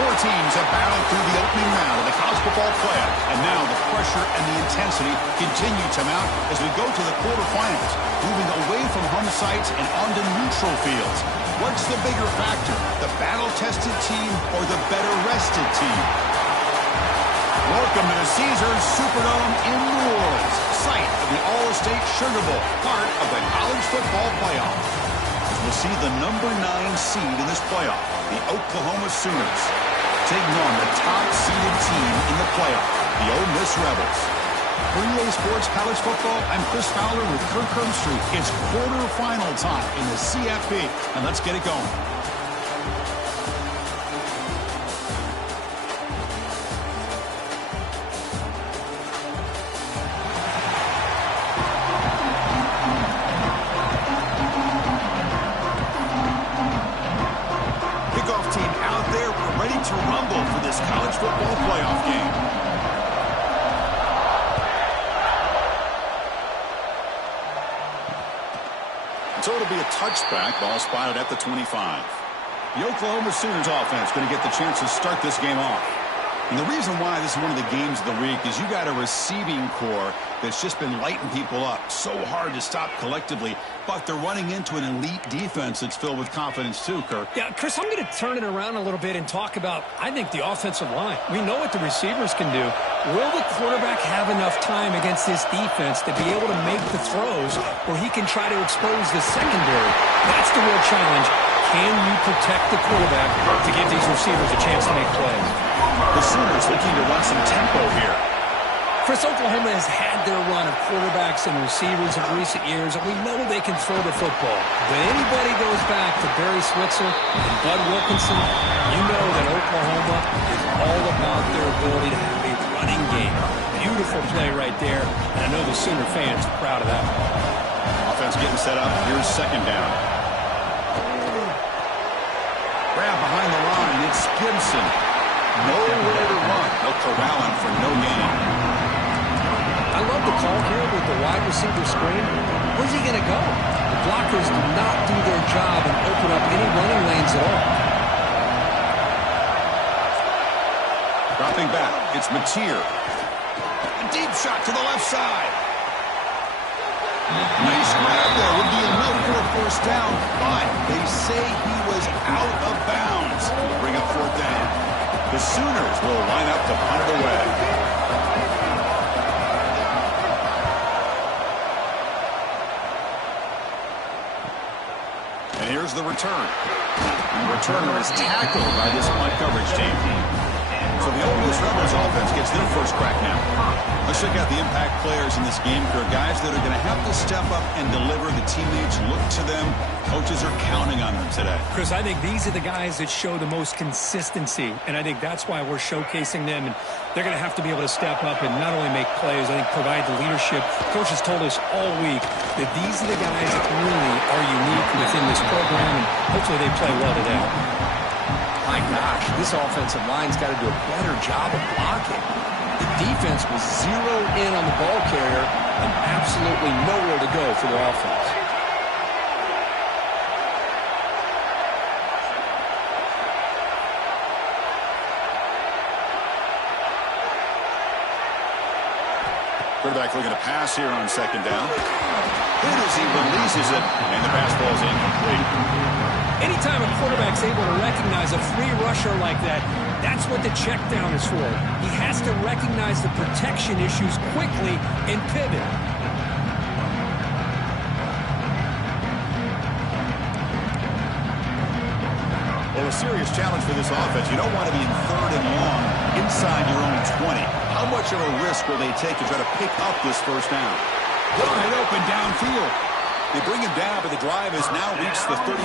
Four teams have battled through the opening round of the college football playoff, and now the pressure and the intensity continue to mount as we go to the quarterfinals, moving away from home sites and onto neutral fields. What's the bigger factor, the battle-tested team or the better-rested team? Welcome to the Caesars Superdome in New Orleans, site of the All-State Sugar Bowl, part of the college football playoff. As we'll see the number 9 seed in this playoff, the Oklahoma Sooners, taking on the top-seeded team in the playoff, the Ole Miss Rebels. For EA Sports College Football, I'm Chris Fowler with Kirk Herbstreit. It's quarterfinal time in the CFP, and let's get it going. Kickoff team out there. We're ready to rumble for this college football playoff game. So it'll be a touchback, ball spotted at the 25. The Oklahoma Sooners offense going to get the chance to start this game off. And the reason why this is one of the games of the week is you got a receiving core that's just been lighting people up. So hard to stop collectively, but they're running into an elite defense that's filled with confidence too, Kirk. Yeah, Chris, I'm going to turn it around a little bit and talk about, I think, the offensive line. We know what the receivers can do. Will the quarterback have enough time against this defense to be able to make the throws where he can try to expose the secondary? That's the real challenge. Can you protect the quarterback to give these receivers a chance to make plays? The Sooners looking to run some tempo here. Chris, Oklahoma has had their run of quarterbacks and receivers in recent years, and we know they can throw the football. But anybody goes back to Barry Switzer and Bud Wilkinson, you know that Oklahoma is all about their ability to have a running game. Beautiful play right there, and I know the Sooner fans are proud of that one. Offense getting set up. Here's second down. Grab behind the line. It's Gibson. Nowhere to run. They'll corral him for no gain. I love the call here with the wide receiver screen. Where's he going to go? The blockers do not do their job and open up any running lanes at all. Dropping back. It's Mateer. A deep shot to the left side. Nice grab there. Would be enough for a first down, but they say he was out of bounds. We'll bring up fourth down. The Sooners will line up to punt it away. And here's the return. And the returner is tackled by this punt coverage team. So the Ole Miss Rebels offense gets their first crack now. Let's check out the impact players in this game. There are guys that are going to have to step up and deliver. The teammates look to them. Coaches are counting on them today. Chris, I think these are the guys that show the most consistency, and I think that's why we're showcasing them. And they're going to have to be able to step up and not only make plays, I think provide the leadership. Coach has told us all week that these are the guys that really are unique within this program, and hopefully they play well today. My gosh, this offensive line's got to do a better job of blocking. The defense was zeroed in on the ball carrier and absolutely nowhere to go for their offense. Quarterback looking to pass here on second down. Good as he releases it, and the pass ball is incomplete. Anytime a quarterback's able to recognize a free rusher like that, that's what the check down is for. He has to recognize the protection issues quickly and pivot. Well, a serious challenge for this offense. You don't want to be in third and long inside your own 20. How much of a risk will they take to try to pick up this first down? Wide open downfield. They bring him down, but the drive has now reached the 35.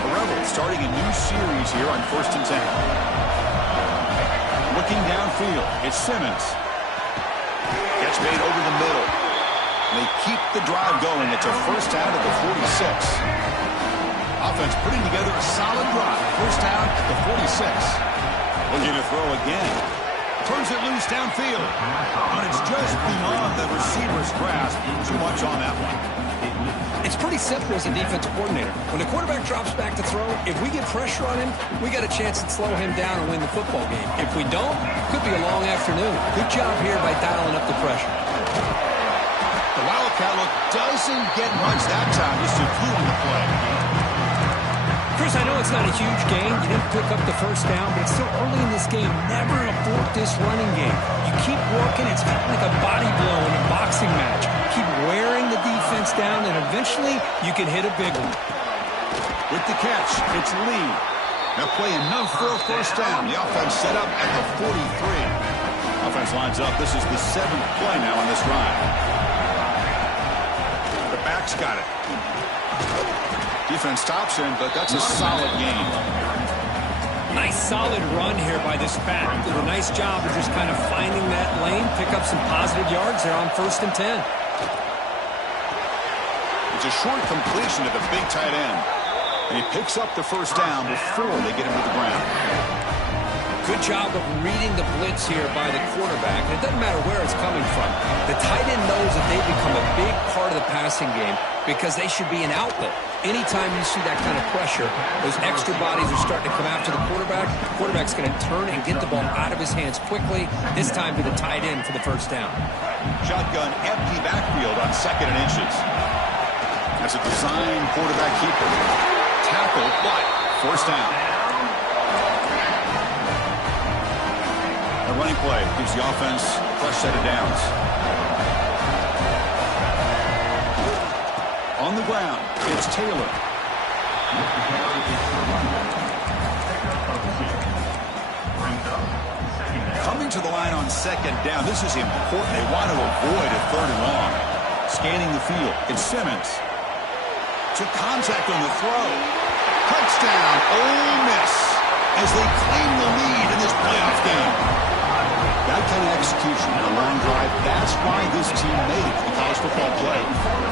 The Rebels starting a new series here on 1st and 10. Looking downfield, it's Simmons. Gets made over the middle. And they keep the drive going. It's a first down at the 46. Offense putting together a solid drive. First down at the 46. Looking to throw again. Turns it loose downfield. And it's just beyond the receiver's grasp. Too much on that one. If It's pretty simple as a defensive coordinator. When the quarterback drops back to throw, if we get pressure on him, we got a chance to slow him down and win the football game. If we don't, could be a long afternoon. Good job here by dialing up the pressure. The Wildcat look doesn't get much that time. Just a clue on the play. Chris, I know it's not a huge gain. You didn't pick up the first down, but it's still early in this game. Never abort this running game. You keep working. It's kind of like a body blow in a boxing match. Keep wearing the defense down, and eventually you can hit a big one. With the catch, it's Lee. Now play enough for a first down. The offense set up at the 43. Offense lines up. This is the 7th play now on this drive. The back's got it. Defense stops him, but that's a solid gain. Nice solid run here by this back. Did a nice job of just kind of finding that lane, pick up some positive yards there on 1st and 10. It's a short completion to the big tight end. And he picks up the first down before they get him to the ground. Good job of reading the blitz here by the quarterback. And it doesn't matter where it's coming from. The tight end knows that they've become a big part of the passing game because they should be an outlet. Anytime you see that kind of pressure, those extra bodies are starting to come after the quarterback. The quarterback's going to turn and get the ball out of his hands quickly, this time to the tight end for the first down. Shotgun empty backfield on 2nd and inches. That's a design quarterback keeper. Tackle, but first down. A running play gives the offense a fresh set of downs. On the ground, it's Taylor. Coming to the line on 2nd down. This is important. They want to avoid a 3rd and long. Scanning the field. It's Simmons. To contact on the throw. Touchdown, Ole Miss, as they claim the lead in this playoff game. That kind of execution and a long drive, that's why this team made it to the college football play.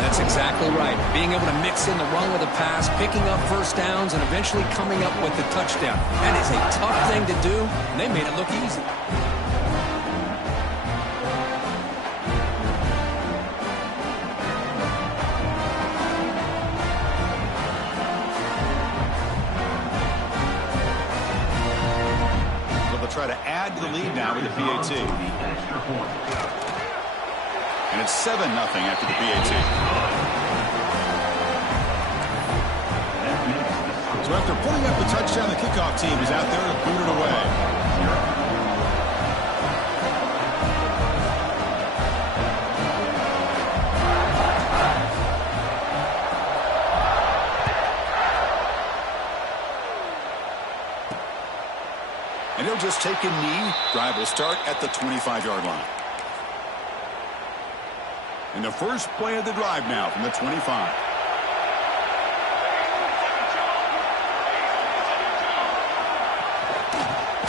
That's exactly right. Being able to mix in the run with a pass, picking up first downs, and eventually coming up with the touchdown. That is a tough thing to do, and they made it look easy. Try to add to the lead now with the PAT. And it's 7-0 after the PAT. So after putting up the touchdown, the kickoff team is out there to boot it away. And he'll just take a knee. Drive will start at the 25-yard line. And the first play of the drive now from the 25.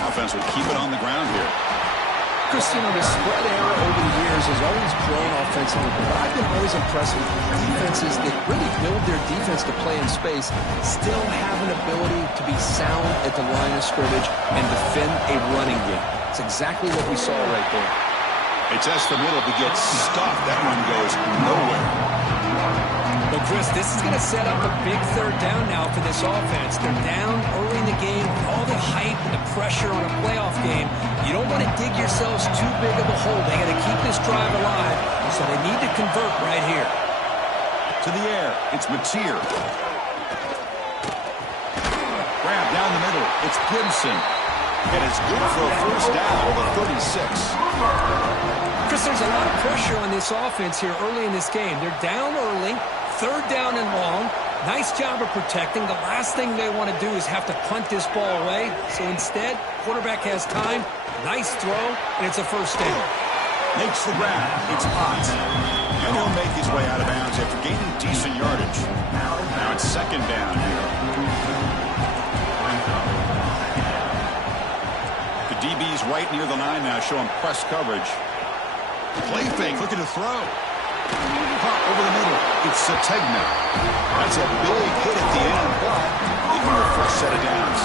Offense will keep it on the ground here. Christian, the spread era over the years has always grown offensively, but I've been always impressed with defenses that really build their defense to play in space, still have an ability to be sound at the line of scrimmage and defend a running game. It's exactly what we saw right there. They test the middle to get stuffed. That one goes nowhere. Well, Chris, this is going to set up a big 3rd down now for this offense. They're down early in the game. All the hype and the pressure on a playoff game. You don't want to dig yourselves too big of a hole. They got to keep this drive alive, so they need to convert right here. To the air, it's Mateer. Grab down the middle, it's Gibson. And it's good for a first down over 36. Chris, there's a lot of pressure on this offense here early in this game. They're down early, 3rd down and long. Nice job of protecting. The last thing they want to do is have to punt this ball away. So instead, quarterback has time. Nice throw, and it's a first down. Makes the grab. It's hot. And he'll make his way out of bounds after gaining decent yardage. Now it's 2nd down here. The DB's right near the line now, showing press coverage. Play fake, looking to throw. Pop over the middle. It's Sategna. That's a big hit at the end, but leaving a fresh set of downs.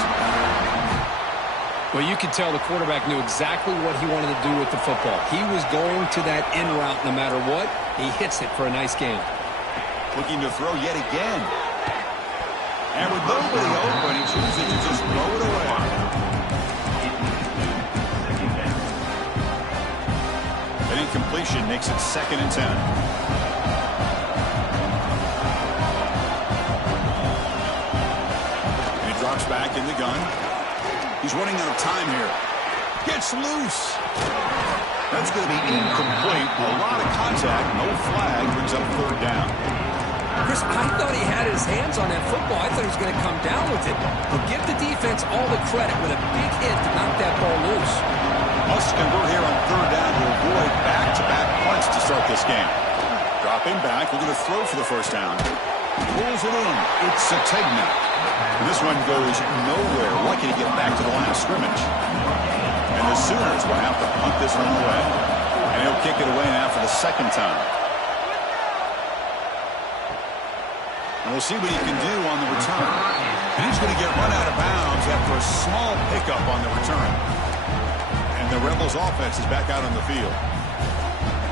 Well, you could tell the quarterback knew exactly what he wanted to do with the football. He was going to that in route no matter what. He hits it for a nice gain. Looking to throw yet again. And with nobody open, he chooses to just throw it away. An incompletion makes it 2nd and 10. And he drops back in the gun. He's running out of time here. Gets loose. That's going to be incomplete. A lot of contact. No flag. Brings up 3rd down. Chris, I thought he had his hands on that football. I thought he was going to come down with it. But give the defense all the credit with a big hit to knock that ball loose. Must convert here on 3rd down to avoid back-to-back punts to start this game. Dropping back, looking to throw for the 1st down. Pulls it in. It's Sategna. This one goes nowhere. Lucky to get back to the line of scrimmage. And the Sooners will have to punt this one away. And he'll kick it away now for the 2nd time. And we'll see what he can do on the return. And he's going to get run out of bounds after a small pickup on the return. And the Rebels offense is back out on the field.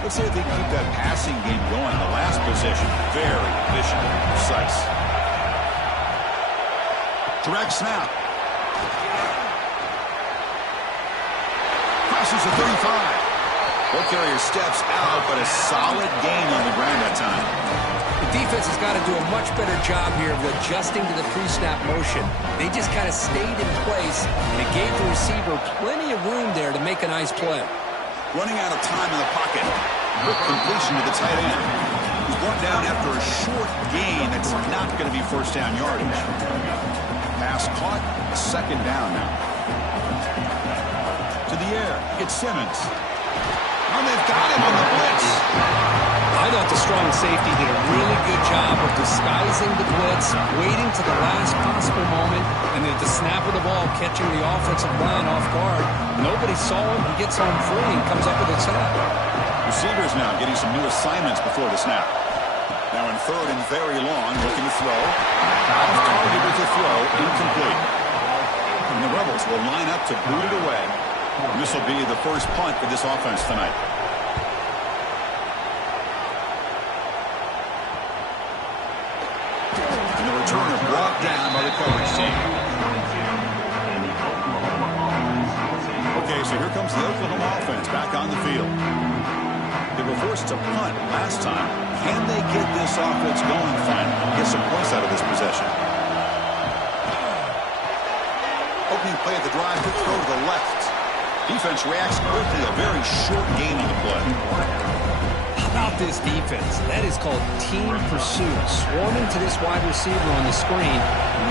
Let's see if they keep that passing game going. The last possession, very efficient and precise. Direct snap. Crosses the 35. Ball carrier steps out, but a solid gain on the ground that time. The defense has got to do a much better job here of adjusting to the pre-snap motion. They just kind of stayed in place, and it gave the receiver plenty of room there to make a nice play. Running out of time in the pocket. Quick completion to the tight end. He's brought down after a short gain that's not going to be 1st down yardage. Pass caught, 2nd down now. To the air, it's Simmons. And they've got him on the blitz. I thought the strong safety did a really good job of disguising the blitz, waiting to the last possible moment, and at the snap of the ball, catching the offensive line off guard. Nobody saw him. He gets home free and comes up with a sack. Receivers now getting some new assignments before the snap. Now in 3rd and very long, looking to throw. Off target with the throw, incomplete. And the Rebels will line up to boot it away. And this will be the first punt for this offense tonight. And the returner brought down by the coverage team. Okay, so here comes the Oklahoma offense back on the field. They were forced to punt last time. Can they get this offense going finally? Get some points out of this possession. Opening play of the drive, quick throw to the left. Defense reacts quickly. A very short gain on the play. How about this defense? That is called team pursuit. Swarming to this wide receiver on the screen,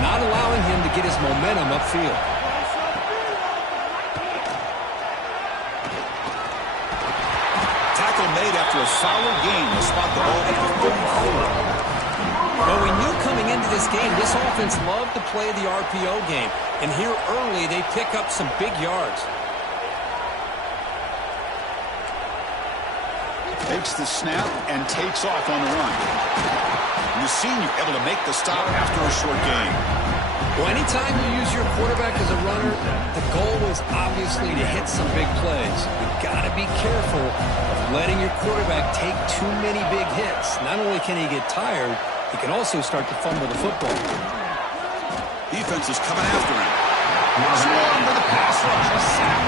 not allowing him to get his momentum upfield. Tackle made after a solid gain to spot the ball at the 34. Well, we knew coming into this game, this offense loved to play the RPO game. And here early, they pick up some big yards. Takes the snap and takes off on the run. And the senior able to make the stop after a short gain. Well, anytime you use your quarterback as a runner, the goal is obviously to hit some big plays. You've got to be careful of letting your quarterback take too many big hits. Not only can he get tired, he can also start to fumble the football. Defense is coming after him. Swarm to the pass rush. A sack.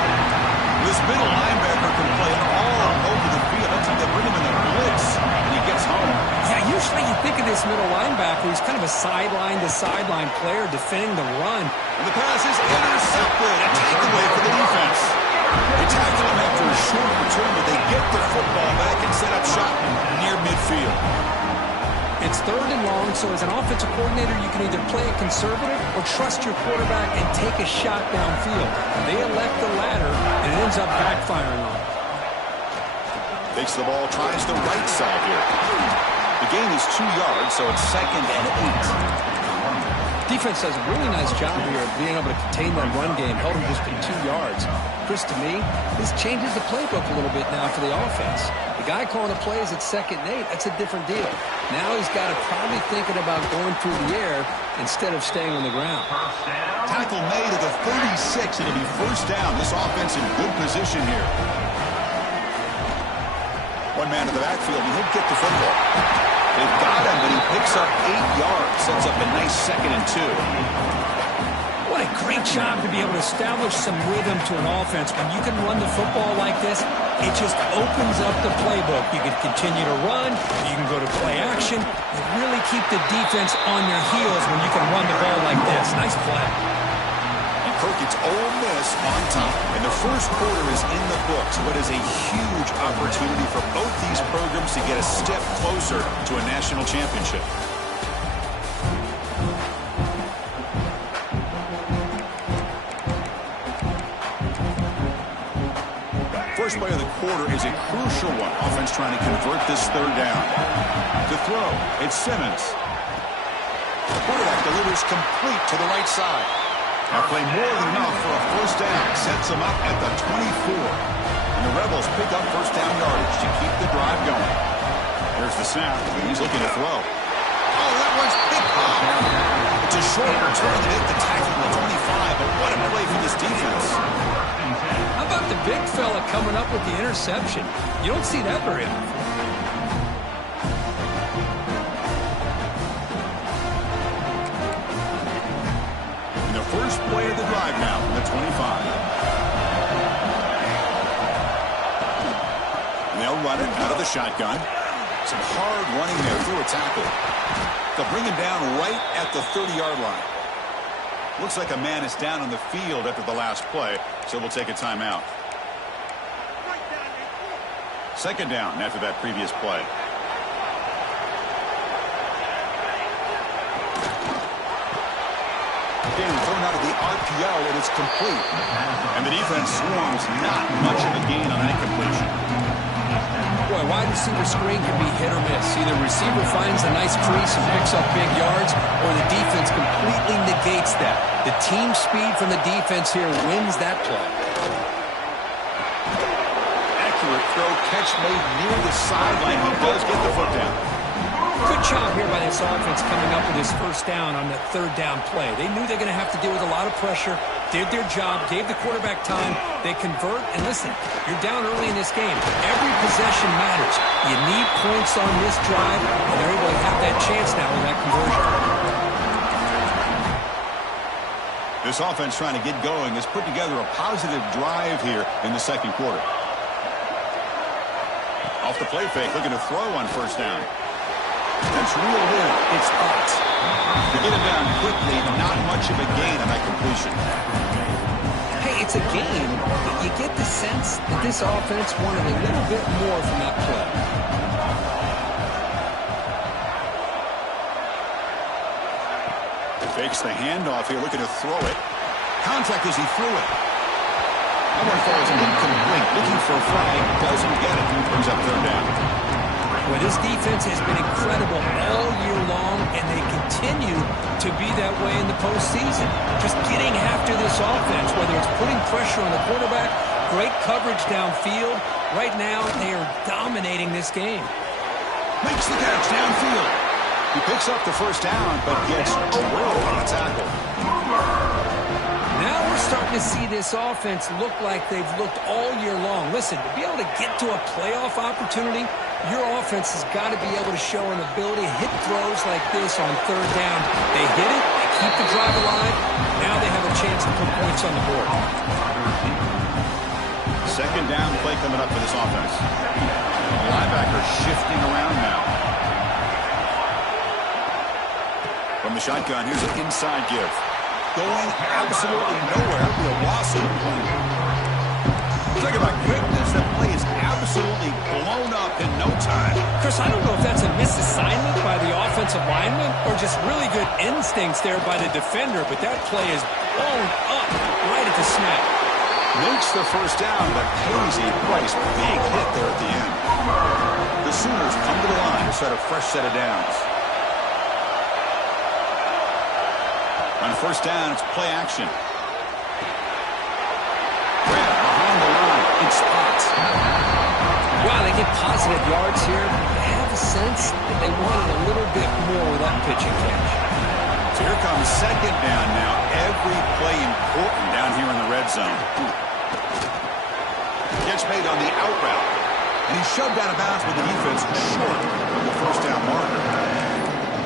This middle linebacker can play all over the field. That's how they bring him in the blitz, and he gets home. Yeah, usually you think of this middle linebacker. He's kind of a sideline-to-sideline player defending the run. And the pass is intercepted. A takeaway for the defense. They tackle him after a short return, but they get the football back and set up shop near midfield. It's 3rd and long, so as an offensive coordinator, you can either play it conservative or trust your quarterback and take a shot downfield. They elect the latter, and it ends up backfiring on them. Takes the ball, tries the right side here. The gain is 2 yards, so it's 2nd and 8. Defense does a really nice job here of being able to contain that run game, held him just to 2 yards. Chris, to me, this changes the playbook a little bit now for the offense. The guy calling the plays at 2nd and 8, that's a different deal. Now he's got to probably thinking about going through the air instead of staying on the ground. Tackle made at the 36. It'll be 1st down. This offense in good position here. One man in the backfield, and he'll get the football. They've got him, but he picks up 8 yards. Sets up a nice 2nd and 2. What a great job to be able to establish some rhythm to an offense. When you can run the football like this, it just opens up the playbook. You can continue to run. You can go to play action. You really keep the defense on their heels when you can run the ball like this. Nice play. Kirk, it's Ole Miss on top. And the first quarter is in the books. What is a huge opportunity for both these programs to get a step closer to a national championship. First play of the quarter is a crucial one. Offense trying to convert this 3rd down. To throw, it's Simmons. The quarterback delivers complete to the right side. Now play more than enough for a 1st down. Sets them up at the 24. And the Rebels pick up 1st down yardage to keep the drive going. There's the snap. He's looking to throw. Oh, that one's picked off. It's a short return that hit the tackle at the 25, but what a play for this defense. How about the big fella coming up with the interception? You don't see that very often. First play of the drive now from the 25. And they'll run it out of the shotgun. Some hard running there through a tackle. They'll bring him down right at the 30-yard line. Looks like a man is down on the field after the last play, so we'll take a timeout. 2nd down after that previous play. Thrown out of the RPO, and it's complete. And the defense swarms not much of a gain on that completion. Boy, wide receiver screen can be hit or miss. Either receiver finds a nice crease and picks up big yards, or the defense completely negates that. The team speed from the defense here wins that play. Accurate throw, catch made near the sideline. He does get the foot down. Good job here by this offense coming up with his 1st down on that 3rd down play. They knew they're going to have to deal with a lot of pressure, did their job, gave the quarterback time. They convert, and listen, you're down early in this game. Every possession matters. You need points on this drive, and they're able to have that chance now with that conversion. This offense trying to get going has put together a positive drive here in the 2nd quarter. Off the play fake, looking to throw on 1st down. That's reeled in. It's out. To get it down quickly, not much of a gain on that completion. Hey, it's a game, but you get the sense that this offense wanted a little bit more from that play. Fakes the handoff here, looking to throw it. Contact as he threw it. That one falls incomplete. Looking for a flag. Doesn't get it. Brings up 3rd down. Well, this defense has been incredible all year long, and they continue to be that way in the postseason. Just getting after this offense, whether it's putting pressure on the quarterback, great coverage downfield. Right now, they are dominating this game. Makes the catch downfield. He picks up the 1st down, but gets a roll on the tackle. Now we're starting to see this offense look like they've looked all year long. Listen, to be able to get to a playoff opportunity, your offense has got to be able to show an ability to hit throws like this on 3rd down. They hit it, they keep the drive alive. Now they have a chance to put points on the board. 2nd down play coming up for this offense. The linebacker shifting around now. From the shotgun, here's an inside give. Going absolutely nowhere. That'll be a loss of the play. Talk about quickness. That play is absolutely blown up in no time. Chris, I don't know if that's a misassignment by the offensive lineman or just really good instincts there by the defender, but that play is blown up right at the snap. Makes the 1st down, but pays a price. Big hit there at the end. The Sooners come to the line to set a fresh set of downs. On 1st down, it's play action. Grab behind the line. It's spots. Wow, they get positive yards here. They have a sense that they wanted a little bit more with that pitch and catch. So here comes 2nd down now. Every play important down here in the red zone. Catch made on the out route. And he's shoved out of bounds with the defense short of the first down marker.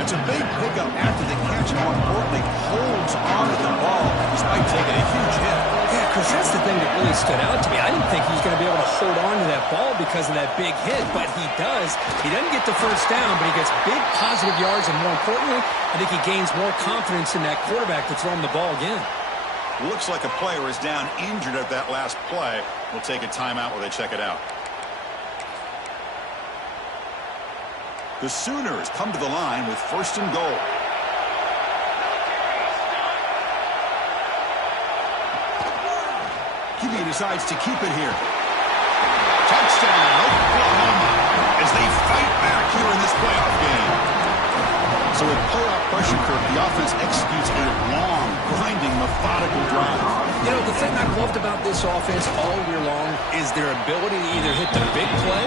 It's a big pickup after the catch, and more importantly, holds on to the ball despite taking a huge hit. Yeah, Chris, that's the thing that really stood out to me. I didn't think he was going to be able to hold on to that ball because of that big hit, but he does. He doesn't get the first down, but he gets big positive yards, and more importantly, I think he gains more confidence in that quarterback to throw him the ball again. Looks like a player is down injured at that last play. We'll take a timeout while they check it out. The Sooners come to the line with 1st and goal. QB decides to keep it here. Touchdown, Oklahoma, as they fight back here in this playoff game. So with playoff pressure curve, the offense executes a long, grinding, methodical drive. You know, the thing I've loved about this offense all year long is their ability to either hit the big play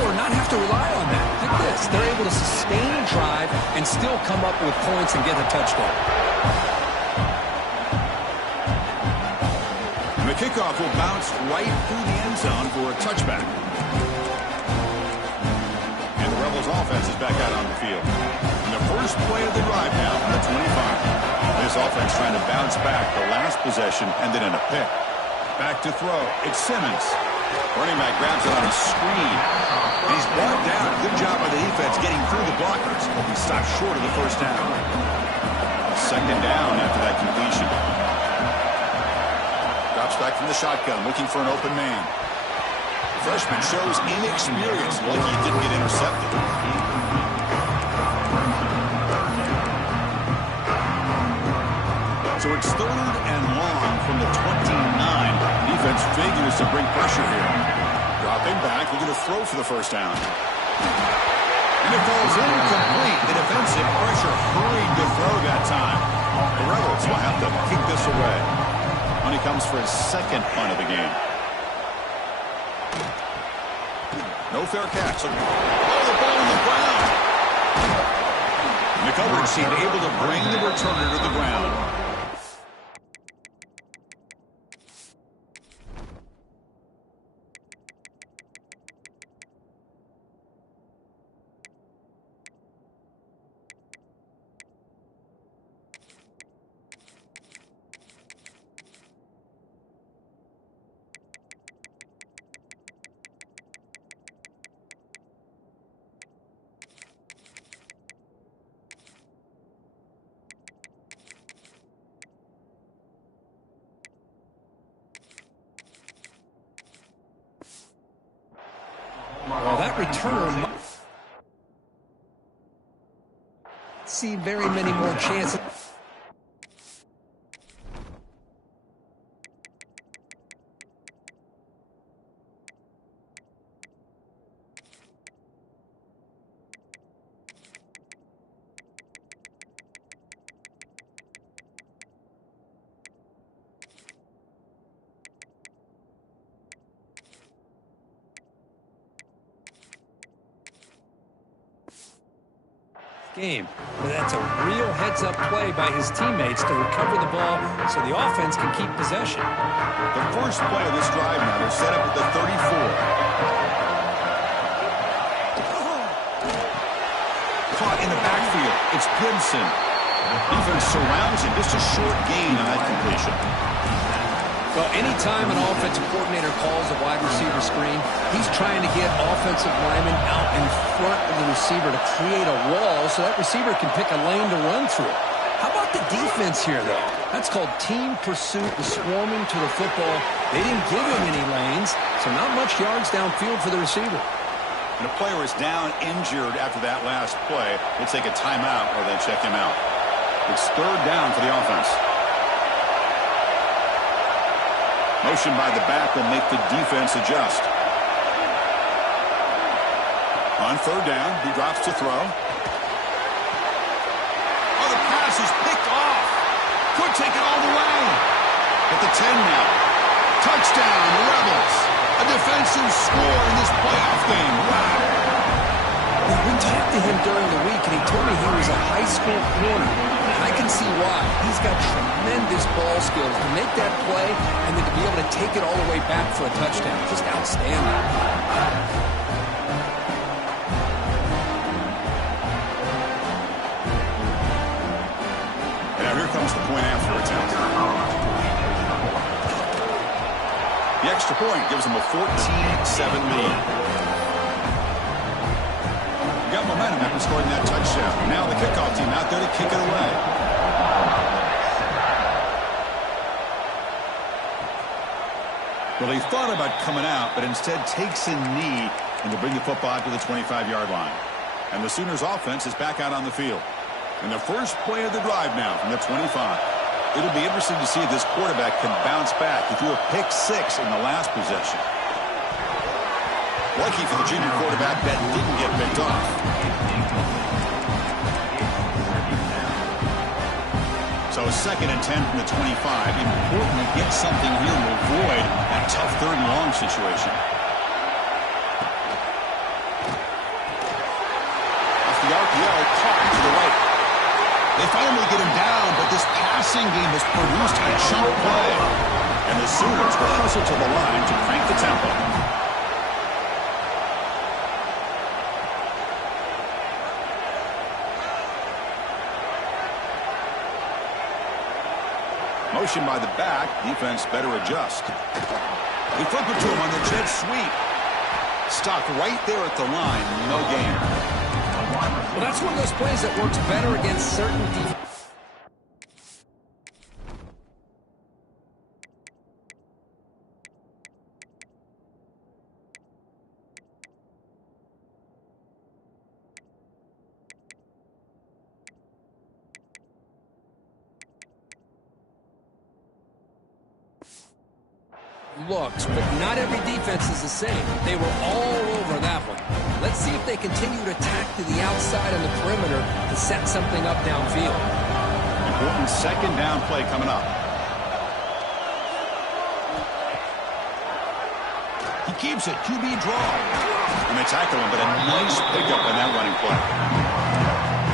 or not have to rely on that. Like this, they're able to sustain a drive and still come up with points and get a touchdown. And the kickoff will bounce right through the end zone for a touchback. And the Rebels offense is back out on the field. And the first play of the drive now on the 25. This offense trying to bounce back the last possession and then in a pick. Back to throw. It's Simmons. Running back grabs it on a screen. And he's brought down. Good job by the defense getting through the blockers. He stopped short of the first down. 2nd down after that completion. Drops back from the shotgun, looking for an open man. Freshman shows inexperience, like he didn't get intercepted. So it's 3rd and long from the 29. Defense figures to bring pressure here. Dropping back, looking to throw for the first down. And it falls incomplete. The defensive pressure hurried to throw that time. The Rebels will have to kick this away. When he comes for his 2nd punt of the game. No fair catch. Oh, the ball on the ground. And the coverage team able to bring the returner to the ground. Well, that returner might see very many more chances. Game. But that's a real heads-up play by his teammates to recover the ball so the offense can keep possession. The first play of this drive now, they're set up at the 34. Caught in the backfield. It's Gibson. Defense surrounds him. Just a short gain on that completion. Well, anytime an offensive coordinator calls a wide receiver screen, he's trying to get offensive linemen out in front of the receiver to create a wall so that receiver can pick a lane to run through. How about the defense here, though? That's called team pursuit and swarming to the football. They didn't give him any lanes, so not much yards downfield for the receiver. And a player is down injured after that last play. We'll take a timeout or they check him out. It's 3rd down for the offense. Motion by the back will make the defense adjust. On 3rd down, he drops to throw. Oh, the pass is picked off. Could take it all the way. At the 10 now. Touchdown, the Rebels. A defensive score in this playoff game. Wow. We talked to him during the week, and he told me he was a high school corner. And I can see why. He's got tremendous ball skills to make that play and then to be able to take it all the way back for a touchdown. Just outstanding. wins the point after attempt. The extra point gives them a 14-7 lead. You got momentum after scoring that touchdown. Now the kickoff team out there to kick it away. Well, he thought about coming out, but instead takes a knee and to bring the football out to the 25-yard line. And the Sooners offense is back out on the field. And the first play of the drive now from the 25. It'll be interesting to see if this quarterback can bounce back. He threw a pick-6 in the last possession. Lucky for the junior quarterback that didn't get picked off. So 2nd and 10 from the 25. Important to get something here to avoid that tough 3rd and long situation. Off the RPO, caught to the right. They finally get him down, but this passing game has produced a chunk play. And the Sooners will hustle to the line to crank the tempo. Motion by the back. Defense better adjust. They flip it to him on the jet sweep. Stopped right there at the line. No gain. Well, that's one of those plays that works better against certain defenses. Looks, but not every defense is the same. They were all over that one. Let's see if they continue to attack to the outside on the perimeter to set something up downfield. Important 2nd down play coming up. He keeps it. QB draw. And they tackle him, but a nice pickup on that running play.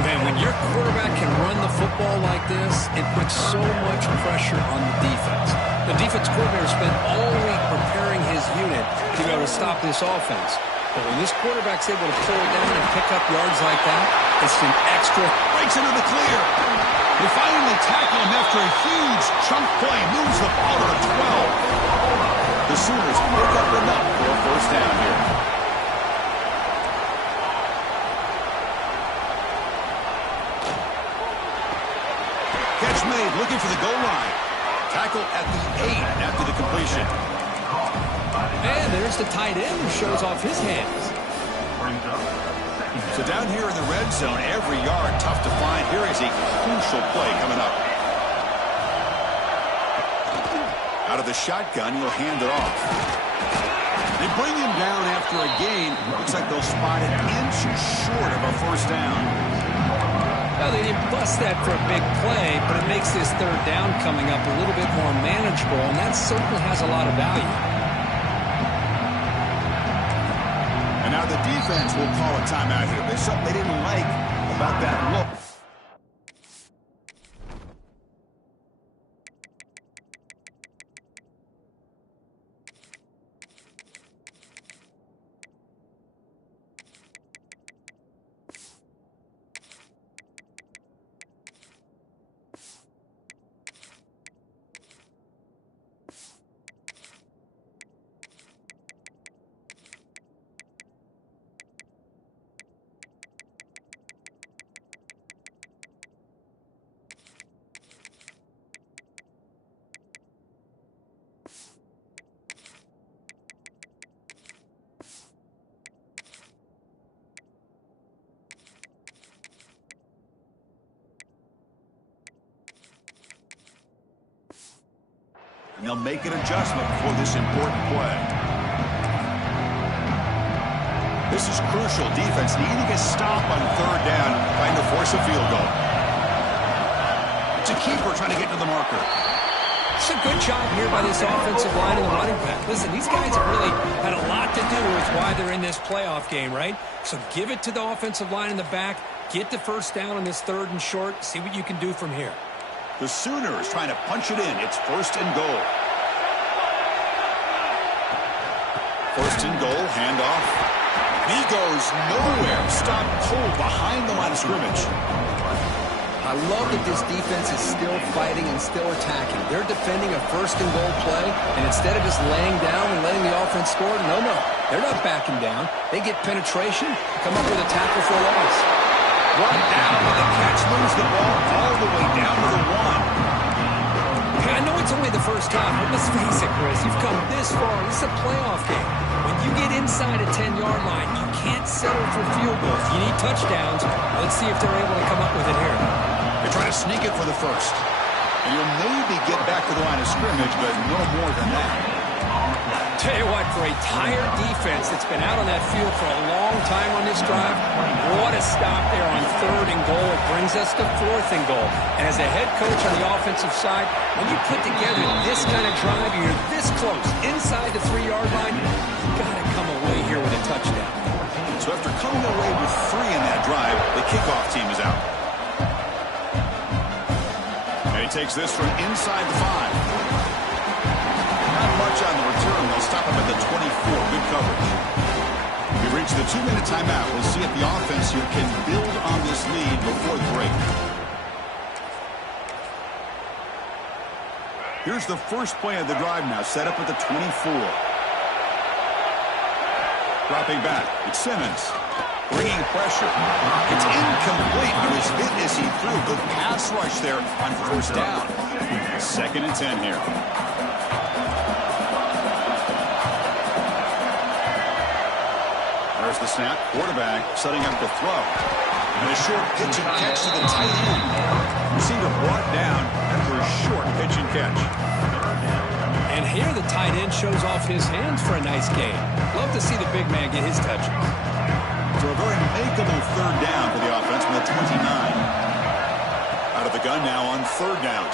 Man, when your quarterback can run the football like this, it puts so much pressure on the defense. The defense coordinator spent all week preparing his unit to be able to stop this offense. But when this quarterback's able to pull down and pick up yards like that, it's an extra. Breaks into the clear. They finally tackle him after a huge chunk play. Moves the ball to the 12. The Sooners pick up enough for a 1st down here. Catch made, looking for the goal line. Tackle at the 8 after the completion. And there's the tight end who shows off his hands. So down here in the red zone, every yard tough to find. Here is a crucial play coming up. Out of the shotgun, he'll hand it off. They bring him down after a gain. Looks like they'll spot an inch short of a 1st down. Well, they didn't bust that for a big play, but it makes this 3rd down coming up a little bit more manageable, and that certainly has a lot of value. And now the defense will call a timeout here. There's something they didn't like about that look. And they'll make an adjustment for this important play. This is crucial. Defense needing a stop on 3rd down, trying to force a field goal. It's a keeper trying to get to the marker. It's a good job here by this offensive line and the running back. Listen, these guys have really had a lot to do with why they're in this playoff game, right? So give it to the offensive line in the back. Get the 1st down on this 3rd and short. See what you can do from here. The Sooners trying to punch it in. It's 1st and goal. 1st and goal, handoff. He goes nowhere. Stop cold behind the line of scrimmage. I love that this defense is still fighting and still attacking. They're defending a first-and-goal play, and instead of just laying down and letting the offense score, no. They're not backing down. They get penetration, come up with a tackle for a loss. Right now, the catch moves the ball all the way down to the 1. Okay, I know it's only the first time, but let's face it, Chris. You've come this far. This is a playoff game. When you get inside a 10-yard line, you can't settle for field goals. You need touchdowns. Let's see if they're able to come up with it here. They're trying to sneak it for the first. And you'll maybe get back to the line of scrimmage, but no more than that. Tell you what, for a tired defense that's been out on that field for a long time on this drive, what a stop there on 3rd and goal. It brings us to 4th and goal. And as a head coach on the offensive side, when you put together this kind of drive, you're this close, inside the 3-yard line, you got to come away here with a touchdown. So after coming away with 3 in that drive, the kickoff team is out. And he takes this from inside the 5. Not much on the return. They'll stop him at the 24. Good coverage. We've reached the 2-minute timeout. We'll see if the offense here can build on this lead before the break. Here's the first play of the drive now, set up at the 24. Dropping back, it's Simmons. Bringing pressure. It's incomplete. He was hit as he threw. Good pass rush there on 1st down. 2nd and 10 here. There's the snap. Quarterback setting up to throw. And a short pitch and catch to the tight end. Receiver brought down after a short pitch and catch. And here the tight end shows off his hands for a nice game. Love to see the big man get his touches. So a very makeable 3rd down for the offense from the 29. Out of the gun now on 3rd down.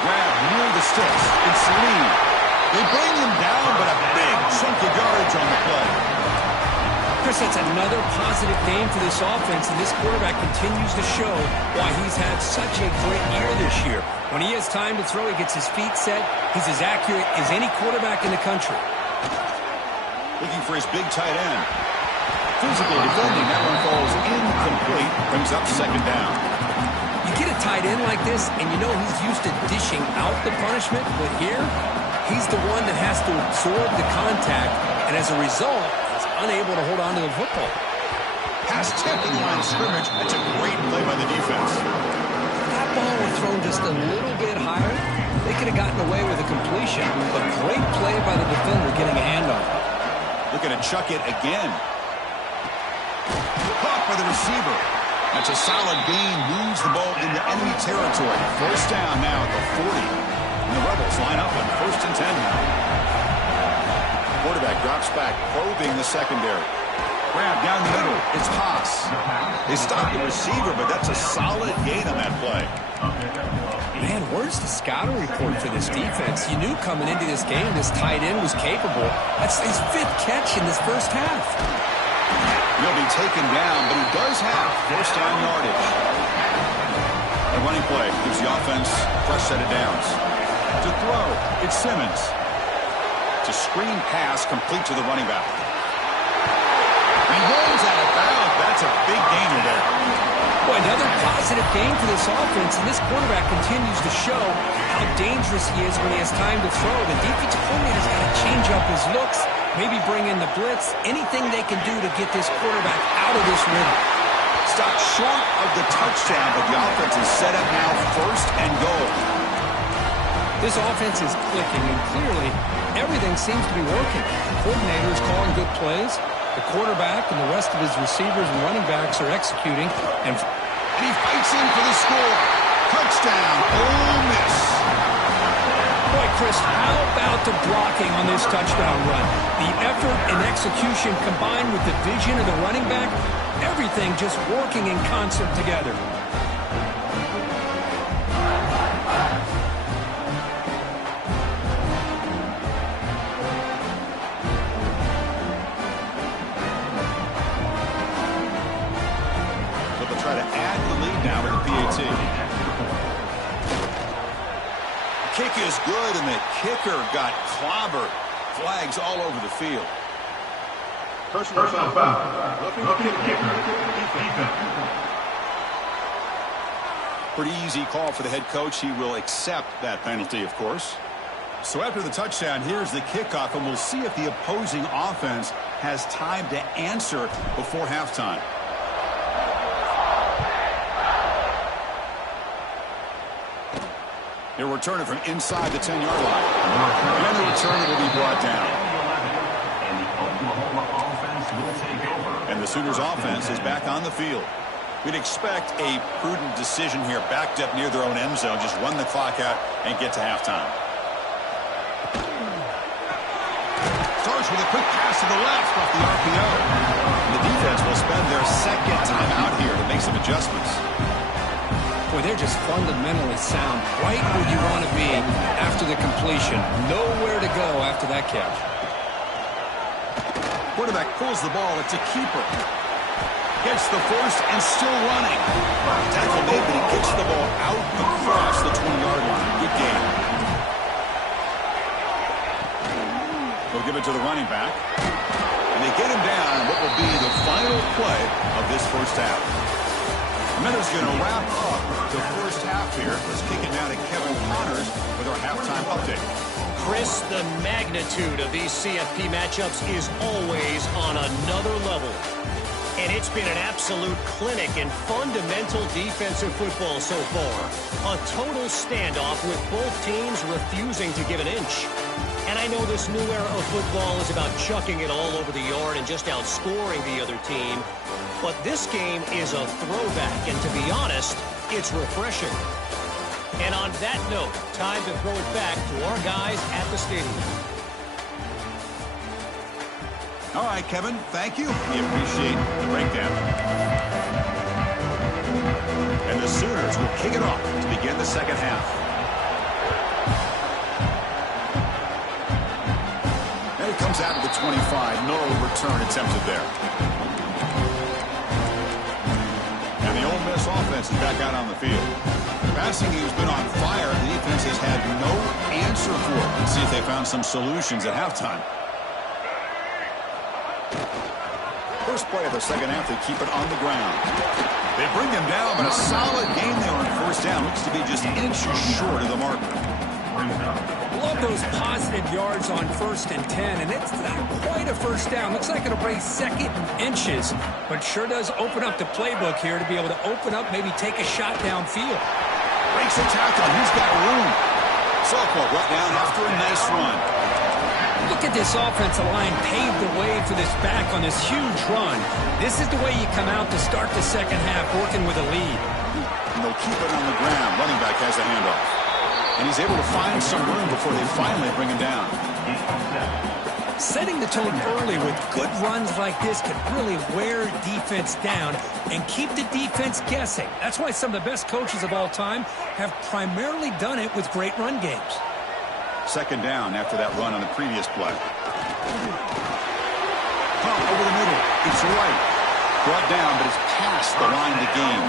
Grab near the sticks. It's Lee. They bring him down, but a big chunk of yardage on the play. Chris, that's another positive game for this offense, and this quarterback continues to show why he's had such a great year this year. When he has time to throw, he gets his feet set. He's as accurate as any quarterback in the country. Looking for his big tight end. Physical defending. That one falls incomplete. Brings up 2nd down. You get a tight end like this, and you know he's used to dishing out the punishment, but here, he's the one that has to absorb the contact, and as a result, he's unable to hold on to the football. Pass tapping line of scrimmage. That's a great play by the defense. If that ball were thrown just a little bit higher, they could have gotten away with a completion, but great play by the defender getting a hand on it. Looking to chuck it again. Caught by the receiver. That's a solid gain. Moves the ball into enemy territory. 1st down now at the 40. And the Rebels line up on 1st and 10 now. Quarterback drops back, probing the secondary. Grab down the middle. It's Haas. They stopped the receiver, but that's a solid gain on that play. Man, where's the scouting report for this defense? You knew coming into this game this tight end was capable. That's his 5th catch in this first half. He'll be taken down, but he does have 1st down yardage. The running play gives the offense a fresh set of downs. To throw, it's Simmons. It's a screen pass complete to the running back. He rolls out of bounds. That's a big gainer there. Boy, another positive game for this offense, and this quarterback continues to show how dangerous he is when he has time to throw. The defensive coordinator's got to change up his looks, maybe bring in the blitz, anything they can do to get this quarterback out of this rhythm. Stopped short of the touchdown, but the offense is set up now 1st and goal. This offense is clicking, and clearly everything seems to be working. The coordinator is calling good plays. The quarterback and the rest of his receivers and running backs are executing. And he fights in for the score. Touchdown, Ole Miss. Boy, Chris, how about the blocking on this touchdown run? The effort and execution combined with the vision of the running back, everything just working in concert together. Try to add the lead now with the PAT. Kick is good, and the kicker got clobbered. Flags all over the field. Personal foul. Roughing the kicker. Defense. Pretty easy call for the head coach. He will accept that penalty, of course. So after the touchdown, here's the kickoff, and we'll see if the opposing offense has time to answer before halftime. He'll return it from inside the 10-yard line. And the return will be brought down. And the Sooners offense is back on the field. We'd expect a prudent decision here, backed up near their own end zone. Just run the clock out and get to halftime. Starts with a quick pass to the left off the RPO. The defense will spend their second time out here to make some adjustments. Boy, they're just fundamentally sound, right where you want to be after the completion. Nowhere to go after that catch. Quarterback pulls the ball. It's a keeper. Gets the first and still running. Tackle made, but he kicks the ball out across the 20-yard line. Good game. They'll give it to the running back. And they get him down what will be the final play of this first half. Minutes going to wrap up the first half here. Let's kick it now to Kevin Connors with our halftime update. Chris, the magnitude of these CFP matchups is always on another level. And it's been an absolute clinic in fundamental defensive football so far. A total standoff with both teams refusing to give an inch. And I know this new era of football is about chucking it all over the yard and just outscoring the other team. But this game is a throwback, and to be honest, it's refreshing. And on that note, time to throw it back to our guys at the stadium. All right, Kevin, thank you. We appreciate the breakdown. And the Sooners will kick it off to begin the second half. And it comes out of the 25. No return attempted there. And the Ole Miss offense is back out on the field. Passing game's been on fire. The defense has had no answer for it. Let's see if they found some solutions at halftime. First play of the second half, they keep it on the ground. They bring him down, but a solid game there on first down. Looks to be just inches short of the marker. Love those positive yards on 1st and 10, and it's not quite a first down. Looks like it'll bring second and inches, but sure does open up the playbook here to be able to open up, maybe take a shot downfield. Breaks a tackle. He's got room. Sophomore brought down after a nice run. Look at this offensive line pave the way for this back on this huge run. This is the way you come out to start the second half, working with a lead. And they'll keep it on the ground. Running back has the handoff. And he's able to find some room before they finally bring him down. Setting the tone early with good runs like this can really wear defense down and keep the defense guessing. That's why some of the best coaches of all time have primarily done it with great run games. Second down after that run on the previous play. Pump over the middle. It's right. Brought down, but it's past the line of the game.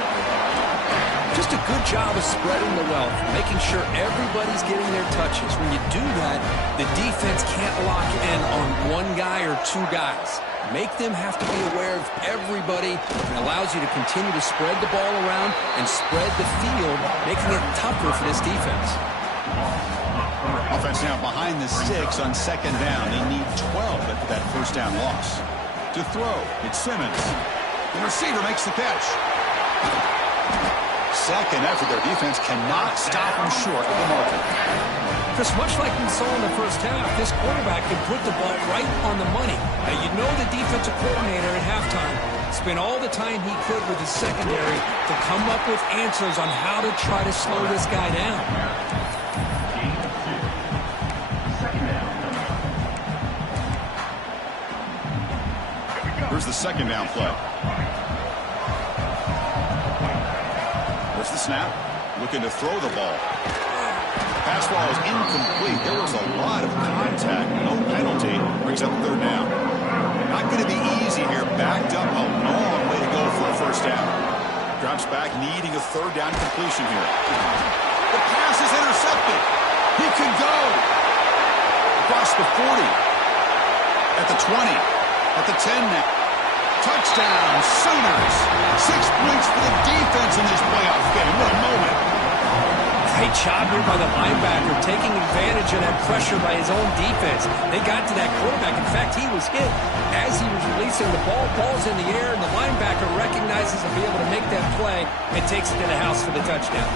Just a good job of spreading the wealth, making sure everybody's getting their touches. When you do that, the defense can't lock in on one guy or two guys. Make them have to be aware of everybody, and allows you to continue to spread the ball around and spread the field, making it tougher for this defense. Offense now behind the sticks on second down. They need 12 after that first down loss. To throw, it's Simmons. The receiver makes the catch. Second effort, their defense cannot stop them short of the marker. Just much like we saw in the first half, this quarterback can put the ball right on the money. Now, you know the defensive coordinator at halftime spent all the time he could with his secondary to come up with answers on how to try to slow this guy down. Here's the second down play. There's the snap. Looking to throw the ball. Pass ball is incomplete. There was a lot of contact. No penalty. Brings up third down. Not going to be easy here. Backed up a long way to go for a first down. Drops back, needing a third down completion here. The pass is intercepted. He can go. Across the 40. At the 20. At the 10 now. Touchdown, Sooners. 6 points for the defense in this playoff game. What a moment. Great job here by the linebacker, taking advantage of that pressure by his own defense. They got to that quarterback. In fact, he was hit as he was releasing the ball. Ball's in the air, and the linebacker recognizes he'll be able to make that play and takes it to the house for the touchdown.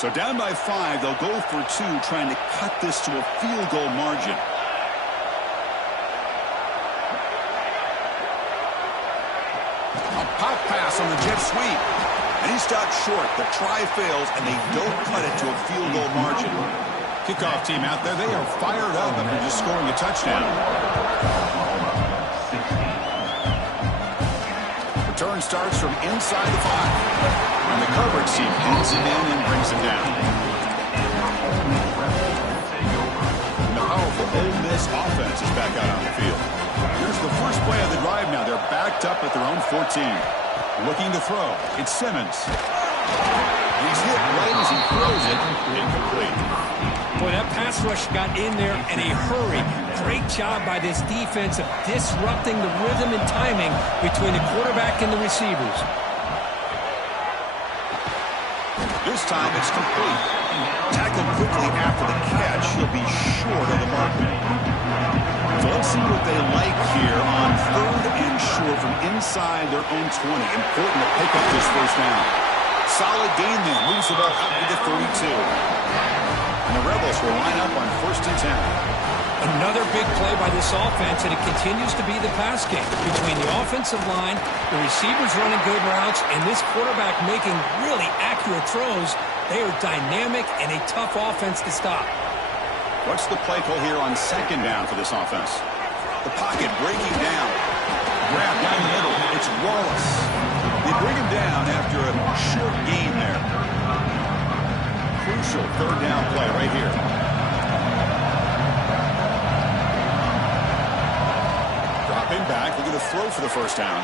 So down by 5, they'll go for 2, trying to cut this to a field goal margin. A pop pass on the jet sweep. And he stopped short. The try fails, and they don't cut it to a field goal margin. Kickoff team out there, they are fired up after just scoring a touchdown. Return starts from inside the 5. And the coverage team pins him in and brings him down. And the powerful Ole Miss offense is back out on the field. Here's the first play of the drive now. They're backed up at their own 14. Looking to throw. It's Simmons. He's hit right as he throws it. Incomplete. Boy, that pass rush got in there in a hurry. Great job by this defense of disrupting the rhythm and timing between the quarterback and the receivers. This time it's complete. Tackled quickly after the catch. He'll be short of the mark. So let's see what they like here on 3rd and short from inside their own 20. Important to pick up this first down. Solid gain there. Moves the ball up to the 32. And the Rebels will line up on 1st and 10. Another big play by this offense, and it continues to be the pass game between the offensive line, the receivers running good routes, and this quarterback making really accurate throws. They are dynamic and a tough offense to stop. What's the play call here on 2nd down for this offense? The pocket breaking down. Grab down the middle. It's Wallace. They bring him down after a short gain there. Crucial 3rd down play right here. Dropping back, looking to throw for the first down.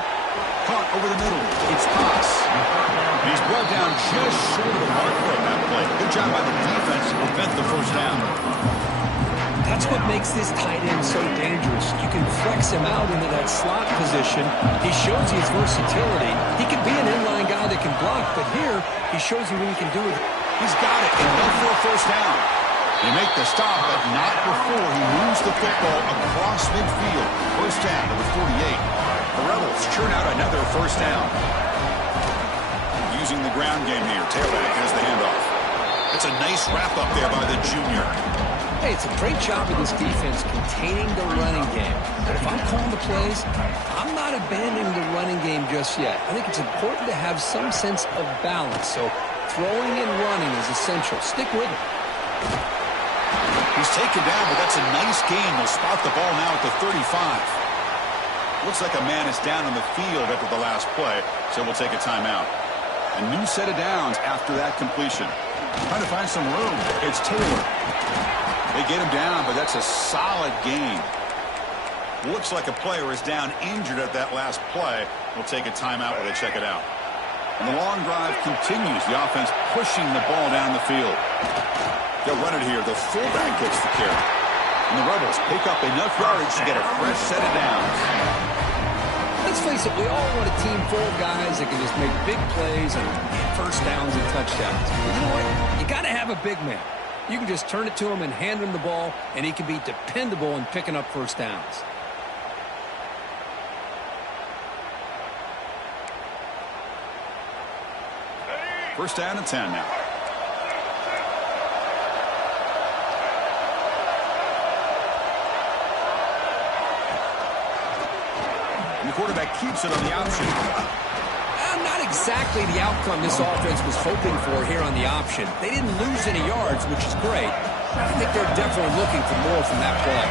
Caught over the middle. It's Haas. He's brought down just short of the mark on that play. Good job by the defense to prevent the first down. That's what makes this tight end so dangerous. You can flex him out into that slot position. He shows his versatility. He can be an inline guy that can block, but here he shows you what he can do with it. He's got it, and go for a first down. They make the stop, but not before he moves the football across midfield. First down to the 48. The Rebels churn out another first down. Using the ground game here. Tailback has the handoff. It's a nice wrap-up there by the junior. Hey, it's a great job of this defense containing the running game. But if I'm calling the plays, I'm not abandoning the running game just yet. I think it's important to have some sense of balance. So throwing and running is essential. Stick with it. He's taken down, but that's a nice gain. They'll spot the ball now at the 35. Looks like a man is down on the field after the last play, so we'll take a timeout. A new set of downs after that completion. Trying to find some room. It's Taylor. They get him down, but that's a solid gain. Looks like a player is down injured at that last play. We'll take a timeout while they check it out. And the long drive continues. The offense pushing the ball down the field. They'll run it here. The fullback gets the carry. And the Rebels pick up enough yardage to get a fresh set of downs. Let's face it, we all want a team full of guys that can just make big plays and get first downs and touchdowns. But you know what? You got to have a big man. You can just turn it to him and hand him the ball, and he can be dependable in picking up first downs. First down and 10 now. And the quarterback keeps it on the option. Not exactly the outcome this offense was hoping for here on the option. They didn't lose any yards, which is great. I think they're definitely looking for more from that play.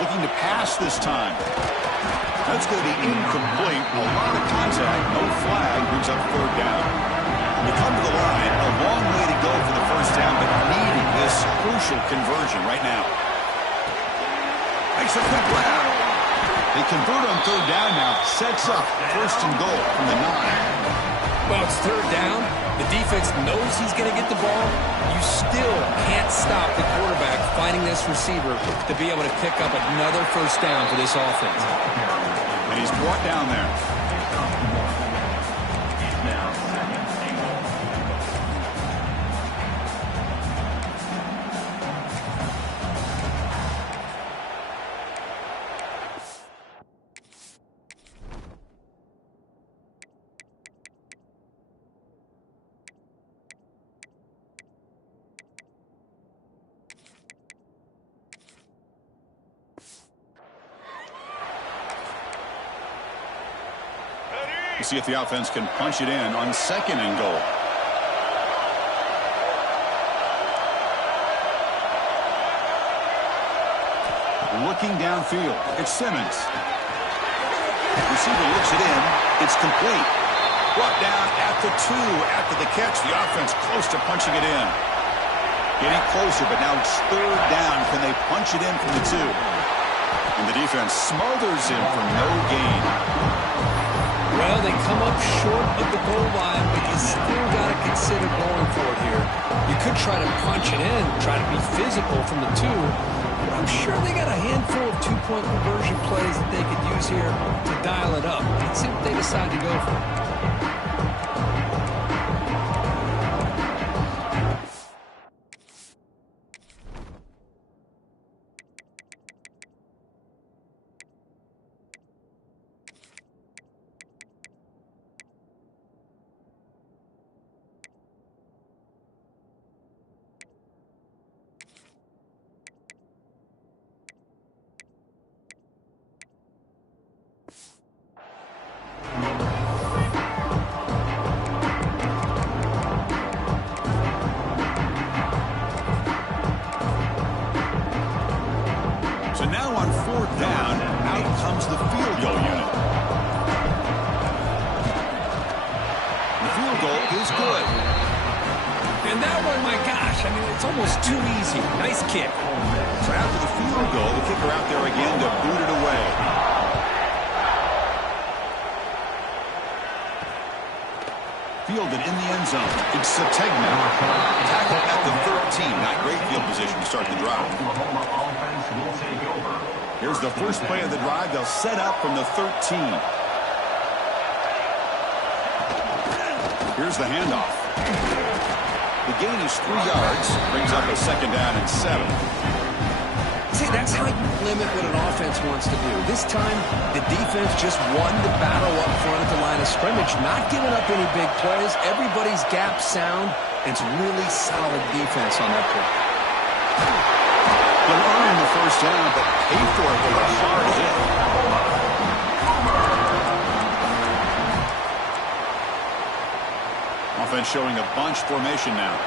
Looking to pass this time. That's going to be incomplete. A lot of contact. No flag. Brings up 3rd down. They come to the line. A long way to go for the first down, but needing this crucial conversion right now. Makes a quick grab. They convert on third down now. Sets up first and goal from the 9. Well, it's third down. The defense knows he's going to get the ball. You still can't stop the quarterback finding this receiver to be able to pick up another first down for this offense. And he's brought down there. See if the offense can punch it in on second and goal. Looking downfield, it's Simmons. Receiver looks it in. It's complete. Brought down at the 2 after the catch. The offense close to punching it in. Getting closer, but now it's third down. Can they punch it in from the 2? And the defense smothers him for no gain. Well, they come up short of the goal line, but you still got to consider going for it here. You could try to punch it in, try to be physical from the 2, but I'm sure they got a handful of two-point conversion plays that they could use here to dial it up. Let's see what they decide to go for. So now on fourth down, out comes the field goal unit. The field goal is good. And that one, my gosh, I mean, it's almost too easy. Nice kick. So after the field goal, the kicker out there again to boot it away. Fielded in the end zone. It's Sategna. Tackled at the 13. Not great field position to start the drive. Here's the first play of the drive. They'll set up from the 13. Here's the handoff. The gain is 3 yards. Brings up a second down and 7. See, that's how you limit what an offense wants to do. This time, the defense just won the battle up front at the line of scrimmage, not giving up any big plays. Everybody's gap sound, and it's really solid defense on that play. They'll earn the first down, but pay for it with a hard hit. Offense showing a bunch formation now.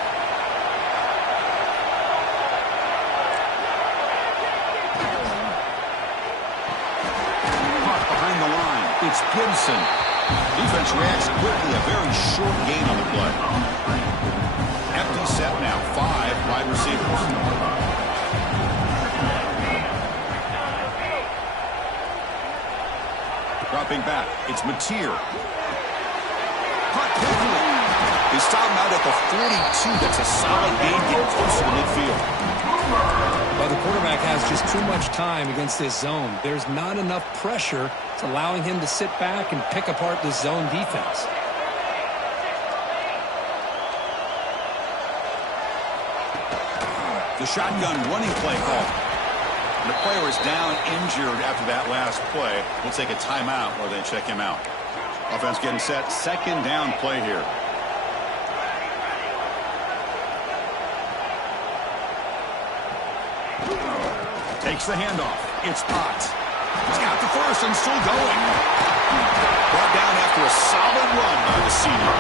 It's Gibson. Defense reacts quickly. A very short gain on the play. Empty set now. 5 wide receivers. Dropping back. It's Mateer. Caught quickly. They stop him out at the 42. That's a solid gain. Getting closer to midfield. Well, the quarterback has just too much time against this zone. There's not enough pressure. It's allowing him to sit back and pick apart this zone defense. The shotgun running play call. The player is down injured after that last play. We'll take a timeout or then check him out. Offense getting set. Second down play here. Takes the handoff. It's Potts. He's got the first and still going. Brought down after a solid run by the senior.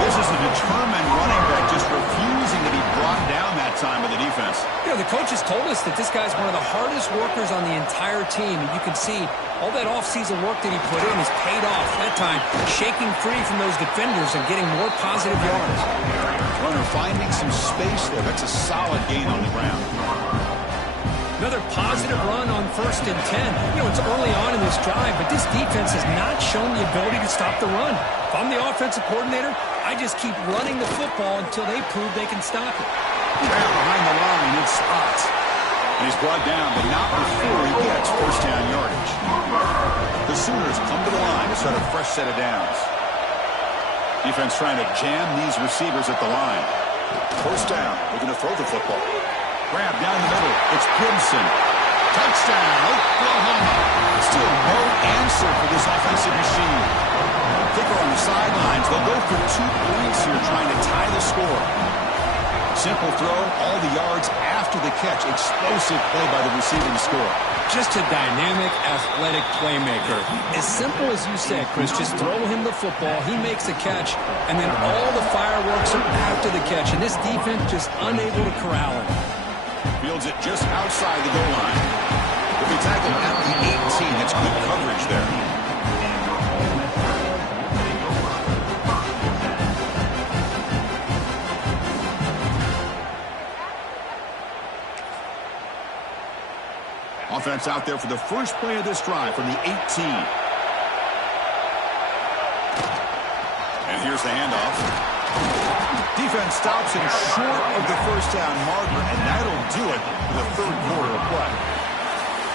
This is a determined running back just refusing to be brought down that time by the defense. Yeah, the coaches told us that this guy's one of the hardest workers on the entire team. And you can see all that offseason work that he put in has paid off. That time, shaking free from those defenders and getting more positive yards. Runner finding some space there. That's a solid gain on the ground. Another positive run on 1st and 10. You know, it's early on in this drive, but this defense has not shown the ability to stop the run. If I'm the offensive coordinator, I just keep running the football until they prove they can stop it. Grab behind the line in spots. And he's brought down, but not before he gets first down yardage. The Sooners come to the line to start a fresh set of downs. Defense trying to jam these receivers at the line. First down, looking to throw the football. Grab down the middle. It's Gibson. Touchdown, Oklahoma. Still no answer for this offensive machine. Kicker on the sidelines. They'll go for 2 points here trying to tie the score. Simple throw, all the yards after the catch. Explosive play by the receiver to score. Just a dynamic, athletic playmaker. As simple as you said, Chris, just throw him the football, he makes a catch, and then all the fireworks are after the catch. And this defense just unable to corral him. Fields it just outside the goal line. He'll be tackled at the 18. It's good coverage there. Offense out there for the first play of this drive from the 18. And here's the handoff. Defense stops him short of the first down marker, and that'll do it for the third quarter of play.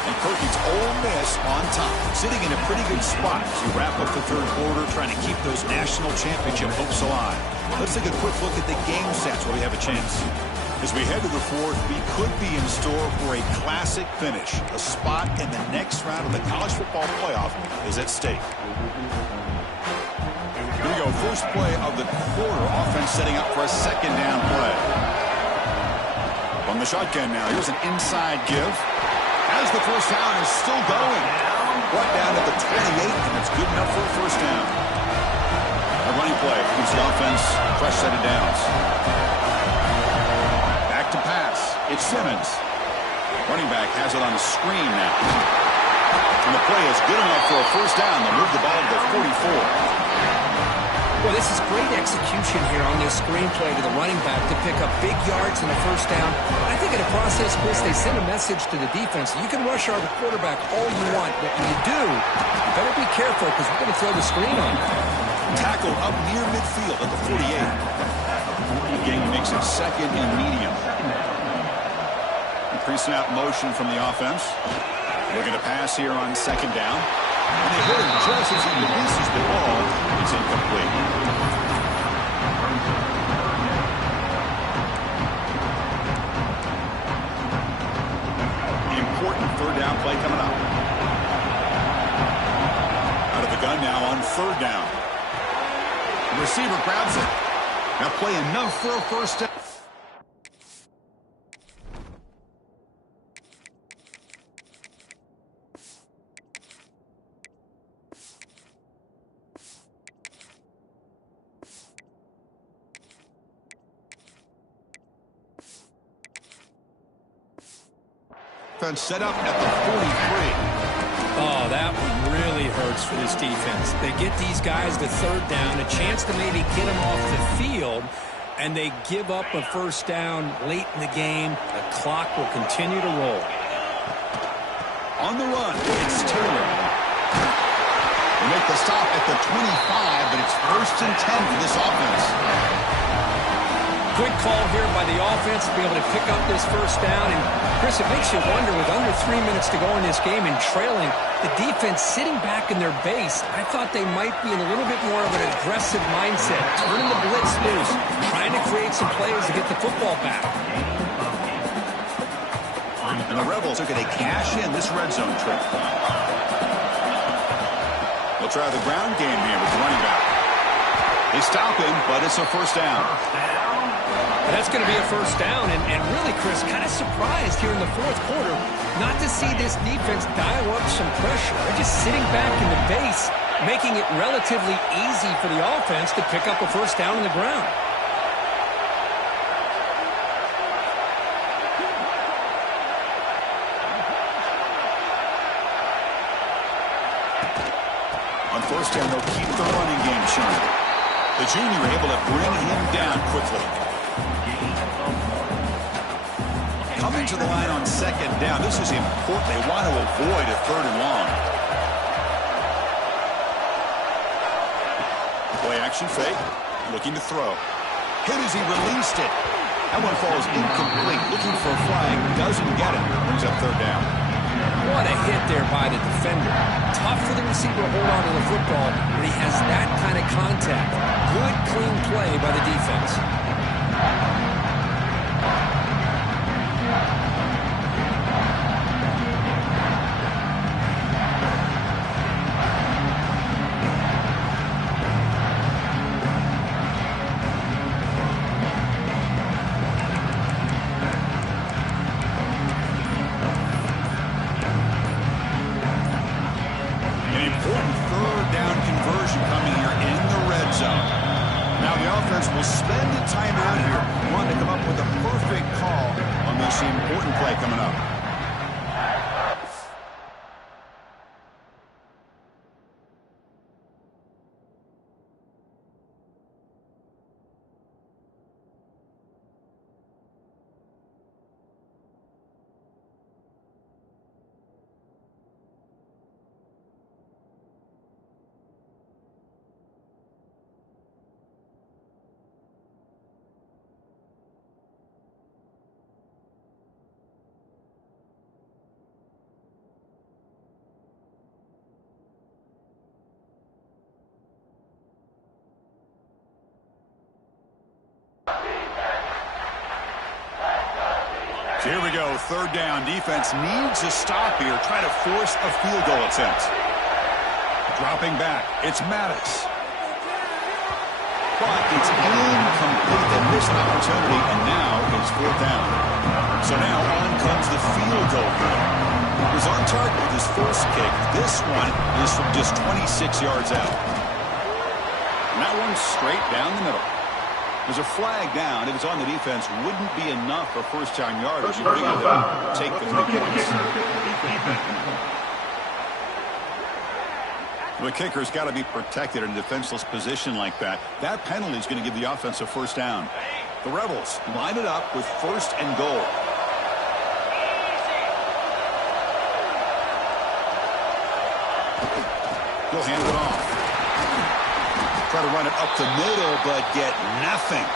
And Perkins, Ole Miss on top, sitting in a pretty good spot as we wrap up the third quarter, trying to keep those national championship hopes alive. Let's take a quick look at the game stats while we have a chance. As we head to the fourth, we could be in store for a classic finish. A spot in the next round of the college football playoff is at stake. Here we go, first play of the quarter. Offense setting up for a second down play. From the shotgun now, here's an inside give. As the first down is still going. Brought down at the 28, and it's good enough for a first down. A running play gives the offense a fresh set of downs. To pass. It's Simmons. Running back has it on the screen now. And the play is good enough for a first down. They'll move the ball to the 44. Well, this is great execution here on this screen play to the running back to pick up big yards in the first down. I think in the process, Chris, they send a message to the defense. You can rush our quarterback all you want, but when you do, you better be careful because we're going to throw the screen on you. Tackled up near midfield at the 48. The game makes it second and medium. Pre-snap motion from the offense. Looking to pass here on second down. And they hit him just as he releases the ball. It's incomplete. Important third down play coming up. Out of the gun now on third down. The receiver grabs it. Now play enough for a first down. Set up at the 43. Oh, that one really hurts for this defense. They get these guys to third down, a chance to maybe get them off the field, and they give up a first down late in the game. The clock will continue to roll. On the run, it's Taylor. They make the stop at the 25, but it's first and 10 for this offense. Quick call here by the offense to be able to pick up this first down. And, Chris, it makes you wonder, with under 3 minutes to go in this game and trailing, the defense sitting back in their base, I thought they might be in a little bit more of an aggressive mindset, turning the blitz loose, trying to create some plays to get the football back. And the Rebels are going to cash in this red zone trip. They'll try the ground game here with the running back. They stop him, but it's a first down. That's going to be a first down, and really, Chris, kind of surprised here in the fourth quarter not to see this defense dial up some pressure. They're just sitting back in the base, making it relatively easy for the offense to pick up a first down on the ground. On first down, they'll keep the running game churning. The junior able to bring him down quickly. Coming Running to the line on second down. This is important. They want to avoid a third and long. Play action fake. Looking to throw. Hit as he released it. That one falls incomplete. Looking for a flag. Doesn't get it. Brings up third down. What a hit there by the defender. Tough for the receiver to hold on to the football, but he has that kind of contact. Good, clean play by the defense. Will spend the time out here. Want to come up with a perfect call on this important play coming up. So here we go, third down. Defense needs a stop here. Try to force a field goal attempt. Dropping back, it's Maddox. But it's incomplete. They missed an opportunity, and now it's fourth down. So now on comes the field goal here. He was on target with his first kick. This one is from just 26 yards out. And that one's straight down the middle. There's a flag down. If it's on the defense, wouldn't be enough for first-time yardage. You bring it to take the 3 points. The kicker's got to be protected in a defenseless position like that. That penalty is going to give the offense a first down. The Rebels line it up with first and goal. He'll hand it off. Try to run it up the middle, but get nothing.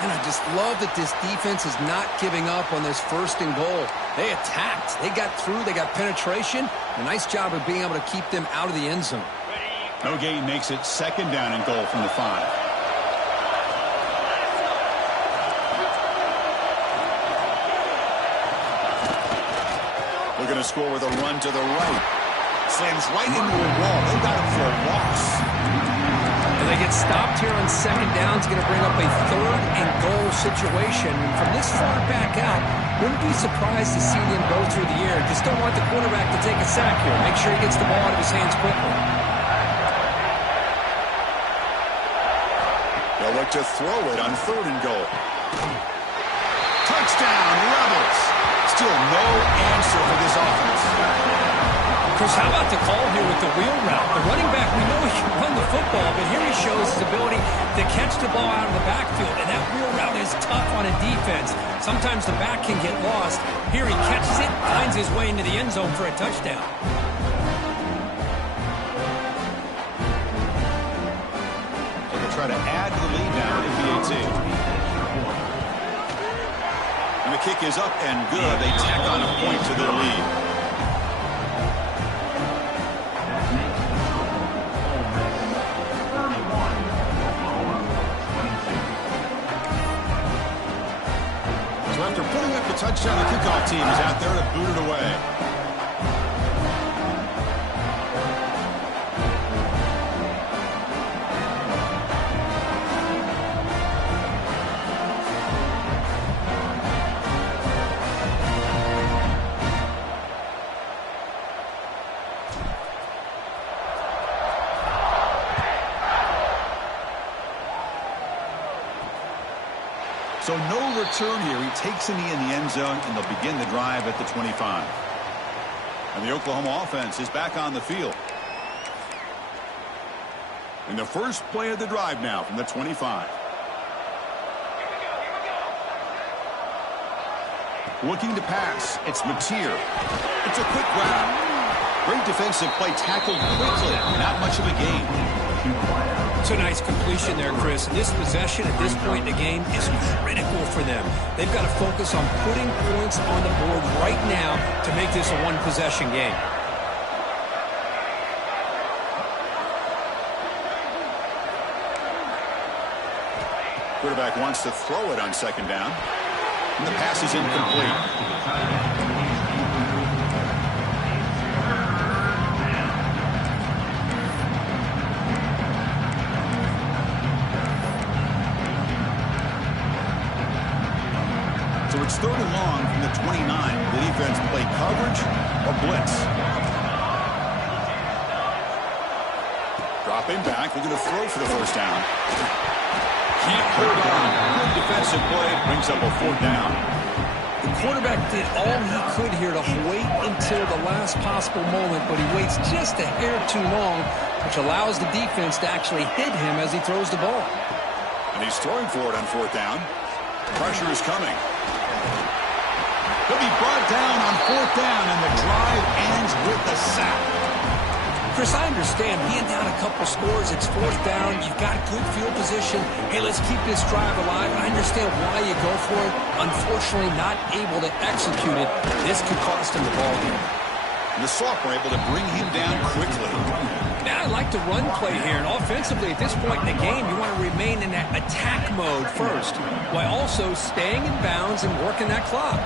And I just love that this defense is not giving up on this first and goal. They attacked. They got through. They got penetration. A nice job of being able to keep them out of the end zone. No gain makes it second down and goal from the 5. Looking to score with a run to the right. Slams right into a wall. They got him for a loss. And they get stopped here on second down. It's going to bring up a third and goal situation. And from this far back out, wouldn't be surprised to see them go through the air. Just don't want the quarterback to take a sack here. Make sure he gets the ball out of his hands quickly. They'll look to throw it on third and goal. Touchdown, Rebels. Still no answer for this offense. Chris, how about the call here with the wheel route? The running back, we know he can run the football, but here he shows his ability to catch the ball out of the backfield, and that wheel route is tough on a defense. Sometimes the back can get lost. Here he catches it, finds his way into the end zone for a touchdown. So they'll try to add to the lead now in PAT. And the kick is up and good. They tack on a point to their lead. After putting up the touchdown, the kickoff team is out there to boot it away. So no return here. He takes a knee in the end zone, and they'll begin the drive at the 25. And the Oklahoma offense is back on the field. In the first play of the drive now from the 25. Looking to pass. It's Mateer. It's a quick grab. Great defensive play, tackled quickly. Not much of a gain. It's a nice completion there, Chris. This possession at this point in the game is critical for them. They've got to focus on putting points on the board right now to make this a one-possession game. Quarterback wants to throw it on second down. And the pass is incomplete. So it's 3rd and long from the 29. The defense play coverage or blitz. Dropping back. They're going to throw for the first down. Can't hold on. Good defensive play. Brings up a 4th down. The quarterback did all he could here to wait until the last possible moment, but he waits just a hair too long, which allows the defense to actually hit him as he throws the ball. And he's throwing for it on 4th down. Pressure is coming. He'll be brought down on 4th down, and the drive ends with a sack. Chris, I understand being down a couple scores, it's 4th down, you've got good field position. Hey, let's keep this drive alive. I understand why you go for it. Unfortunately, not able to execute it. This could cost him the ball game. And the Sophomore able to bring him down quickly. Now, I like the run play here, and offensively at this point in the game, you want to remain in that attack mode first, while also staying in bounds and working that clock.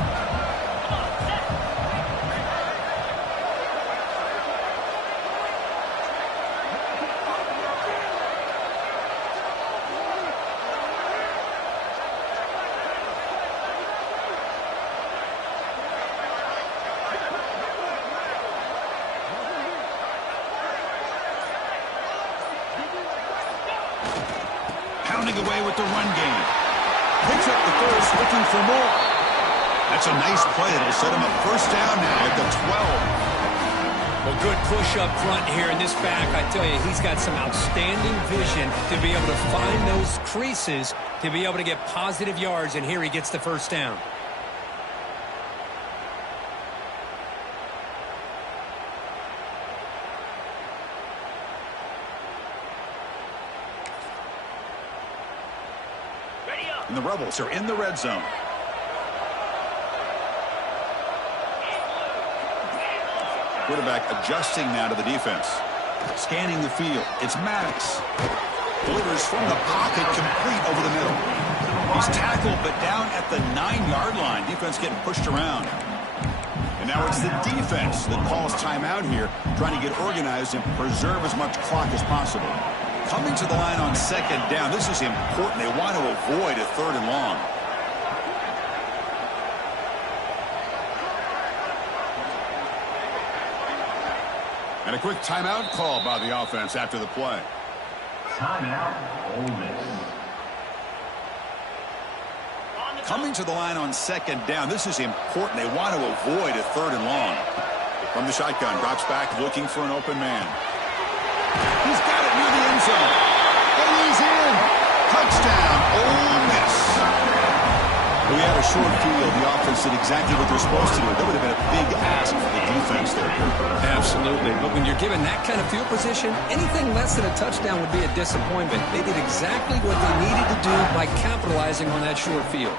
Away with the run game. Picks up the first, looking for more. That's a nice play. It'll set him up 1st down now at the 12. Well, good push up front here in this back. I tell you, he's got some outstanding vision to be able to find those creases, to be able to get positive yards, and here he gets the 1st down. And the Rebels are in the red zone. Quarterback adjusting now to the defense. Scanning the field. It's Maddox. Delivers from the pocket, complete over the middle. He's tackled, but down at the 9-yard line. Defense getting pushed around. And now it's the defense that calls timeout here, trying to get organized and preserve as much clock as possible. Coming to the line on 2nd down. This is important. They want to avoid a 3rd and long. And a quick timeout call by the offense after the play. Timeout, Ole Miss. Coming to the line on 2nd down. This is important. They want to avoid a 3rd and long. From the shotgun, drops back, looking for an open man. He's got it near the end zone. And he's in. Touchdown, Ole Miss. We had a short field. The offense did exactly what they're supposed to do. That would have been a big ask for the defense there. Absolutely. But when you're given that kind of field position, anything less than a touchdown would be a disappointment. They did exactly what they needed to do by capitalizing on that short field.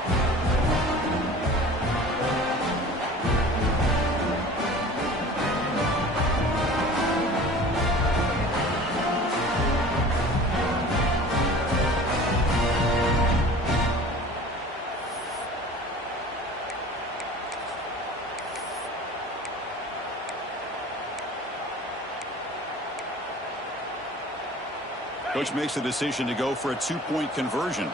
Coach makes the decision to go for a 2-point conversion.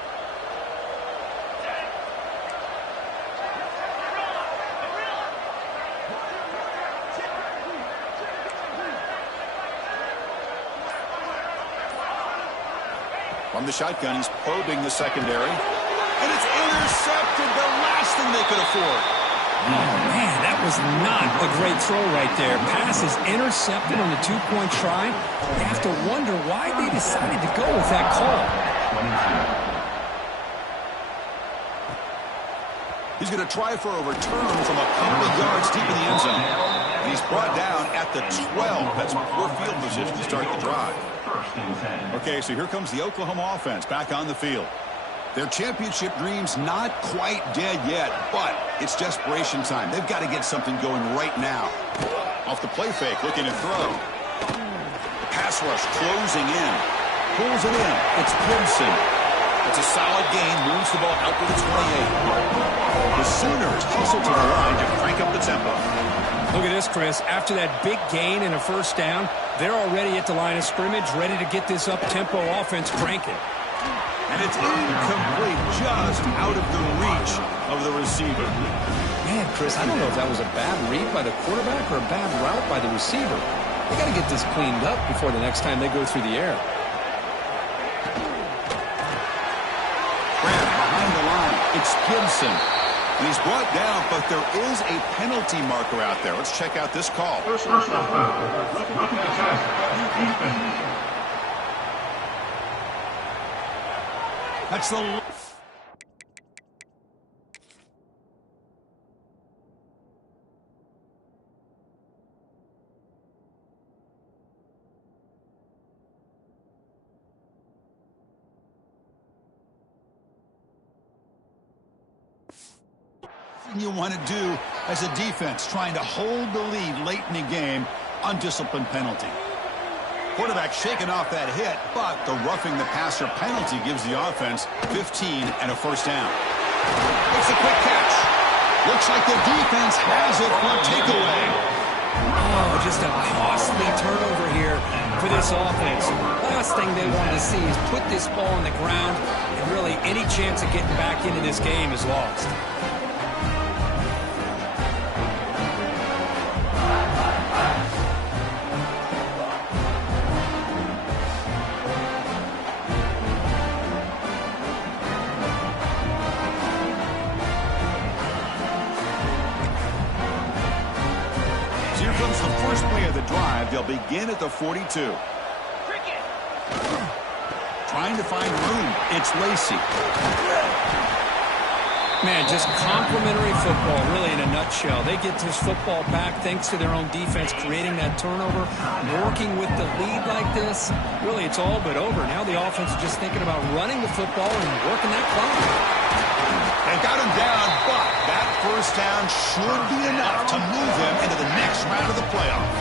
From the shotgun, he's probing the secondary. And it's intercepted, the last thing they could afford. Oh, man, that was not a great throw right there. Pass is intercepted on the 2-point try. You have to wonder why they decided to go with that call. He's going to try for a return from a couple of yards deep in the end zone. And he's brought down at the 12. That's poor field position to start the drive. Okay, so here comes the Oklahoma offense back on the field. Their championship dream's not quite dead yet, but it's desperation time. They've got to get something going right now. Off the play fake, looking to throw. The pass rush closing in. Pulls it in. It's Gibson. It's a solid gain. Moves the ball out to the 28. The Sooners hustle to the line to crank up the tempo. Look at this, Chris. After that big gain and a first down, they're already at the line of scrimmage, ready to get this up-tempo offense cranking. And it's incomplete, just out of the reach of the receiver. Man, Chris, I don't know if that was a bad read by the quarterback or a bad route by the receiver. They got to get this cleaned up before the next time they go through the air. Grant behind the line. It's Gibson. And he's brought down, but there is a penalty marker out there. Let's check out this call. First down. Looking to test. That's the... you want to do as a defense, trying to hold the lead late in the game, undisciplined penalty. Quarterback shaking off that hit, but the roughing the passer penalty gives the offense 15 and a first down. It's a quick catch. Looks like the defense has it for a takeaway. Oh, just a costly turnover here for this offense. Last thing they wanted to see is put this ball on the ground, and really any chance of getting back into this game is lost. They'll begin at the 42. Trying to find room. It's Lacey. Man, just complimentary football, really, in a nutshell. They get this football back thanks to their own defense, creating that turnover, working with the lead like this. Really, it's all but over. Now the offense is just thinking about running the football and working that clock. They got him down, but that first down should be enough to move them into the next round of the playoff.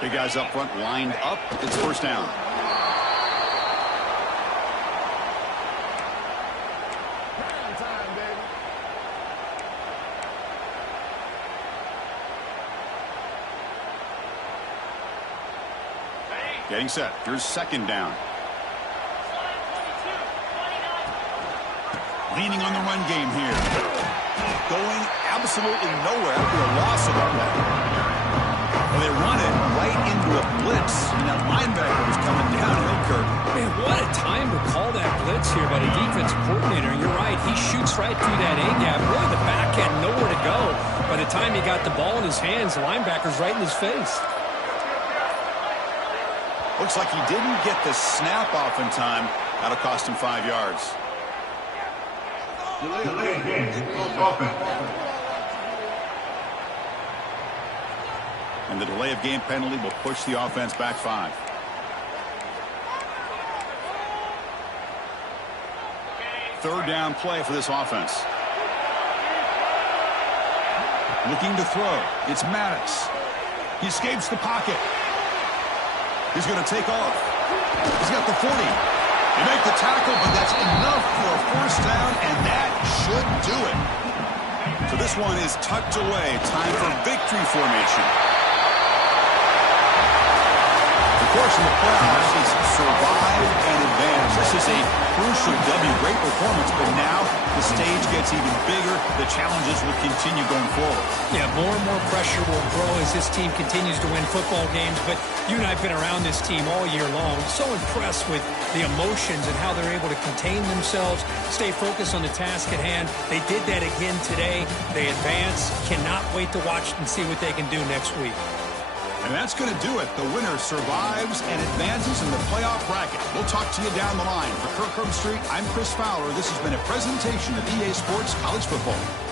Big guys up front lined up. It's first down. Getting set. Here's second down. Leaning on the run game here. Going absolutely nowhere after a loss of the play. Well, they run it right into a blitz, and that linebacker was coming downhill, Kirk. Man, what a time to call that blitz here by the defensive coordinator. And you're right, he shoots right through that A-gap. Really, the back had nowhere to go. By the time he got the ball in his hands, the linebacker's right in his face. Looks like he didn't get the snap off in time. That'll cost him 5 yards. And the delay of game penalty will push the offense back 5. Third down play for this offense. Looking to throw. It's Maddox. He escapes the pocket. He's going to take off. He's got the 40. They make the tackle, but that's enough for a first down, and that should do it. So this one is tucked away. Time for victory formation. Of course, in the playoffs, it's survive and advance. This is a crucial W. Great performance, but now the stage gets even bigger. The challenges will continue going forward. Yeah, more and more pressure will grow as this team continues to win football games. But you and I have been around this team all year long. So impressed with the emotions and how they're able to contain themselves, stay focused on the task at hand. They did that again today. They advance. Cannot wait to watch and see what they can do next week. And that's going to do it. The winner survives and advances in the playoff bracket. We'll talk to you down the line. For Kirk Herbstreit, I'm Chris Fowler. This has been a presentation of EA Sports College Football.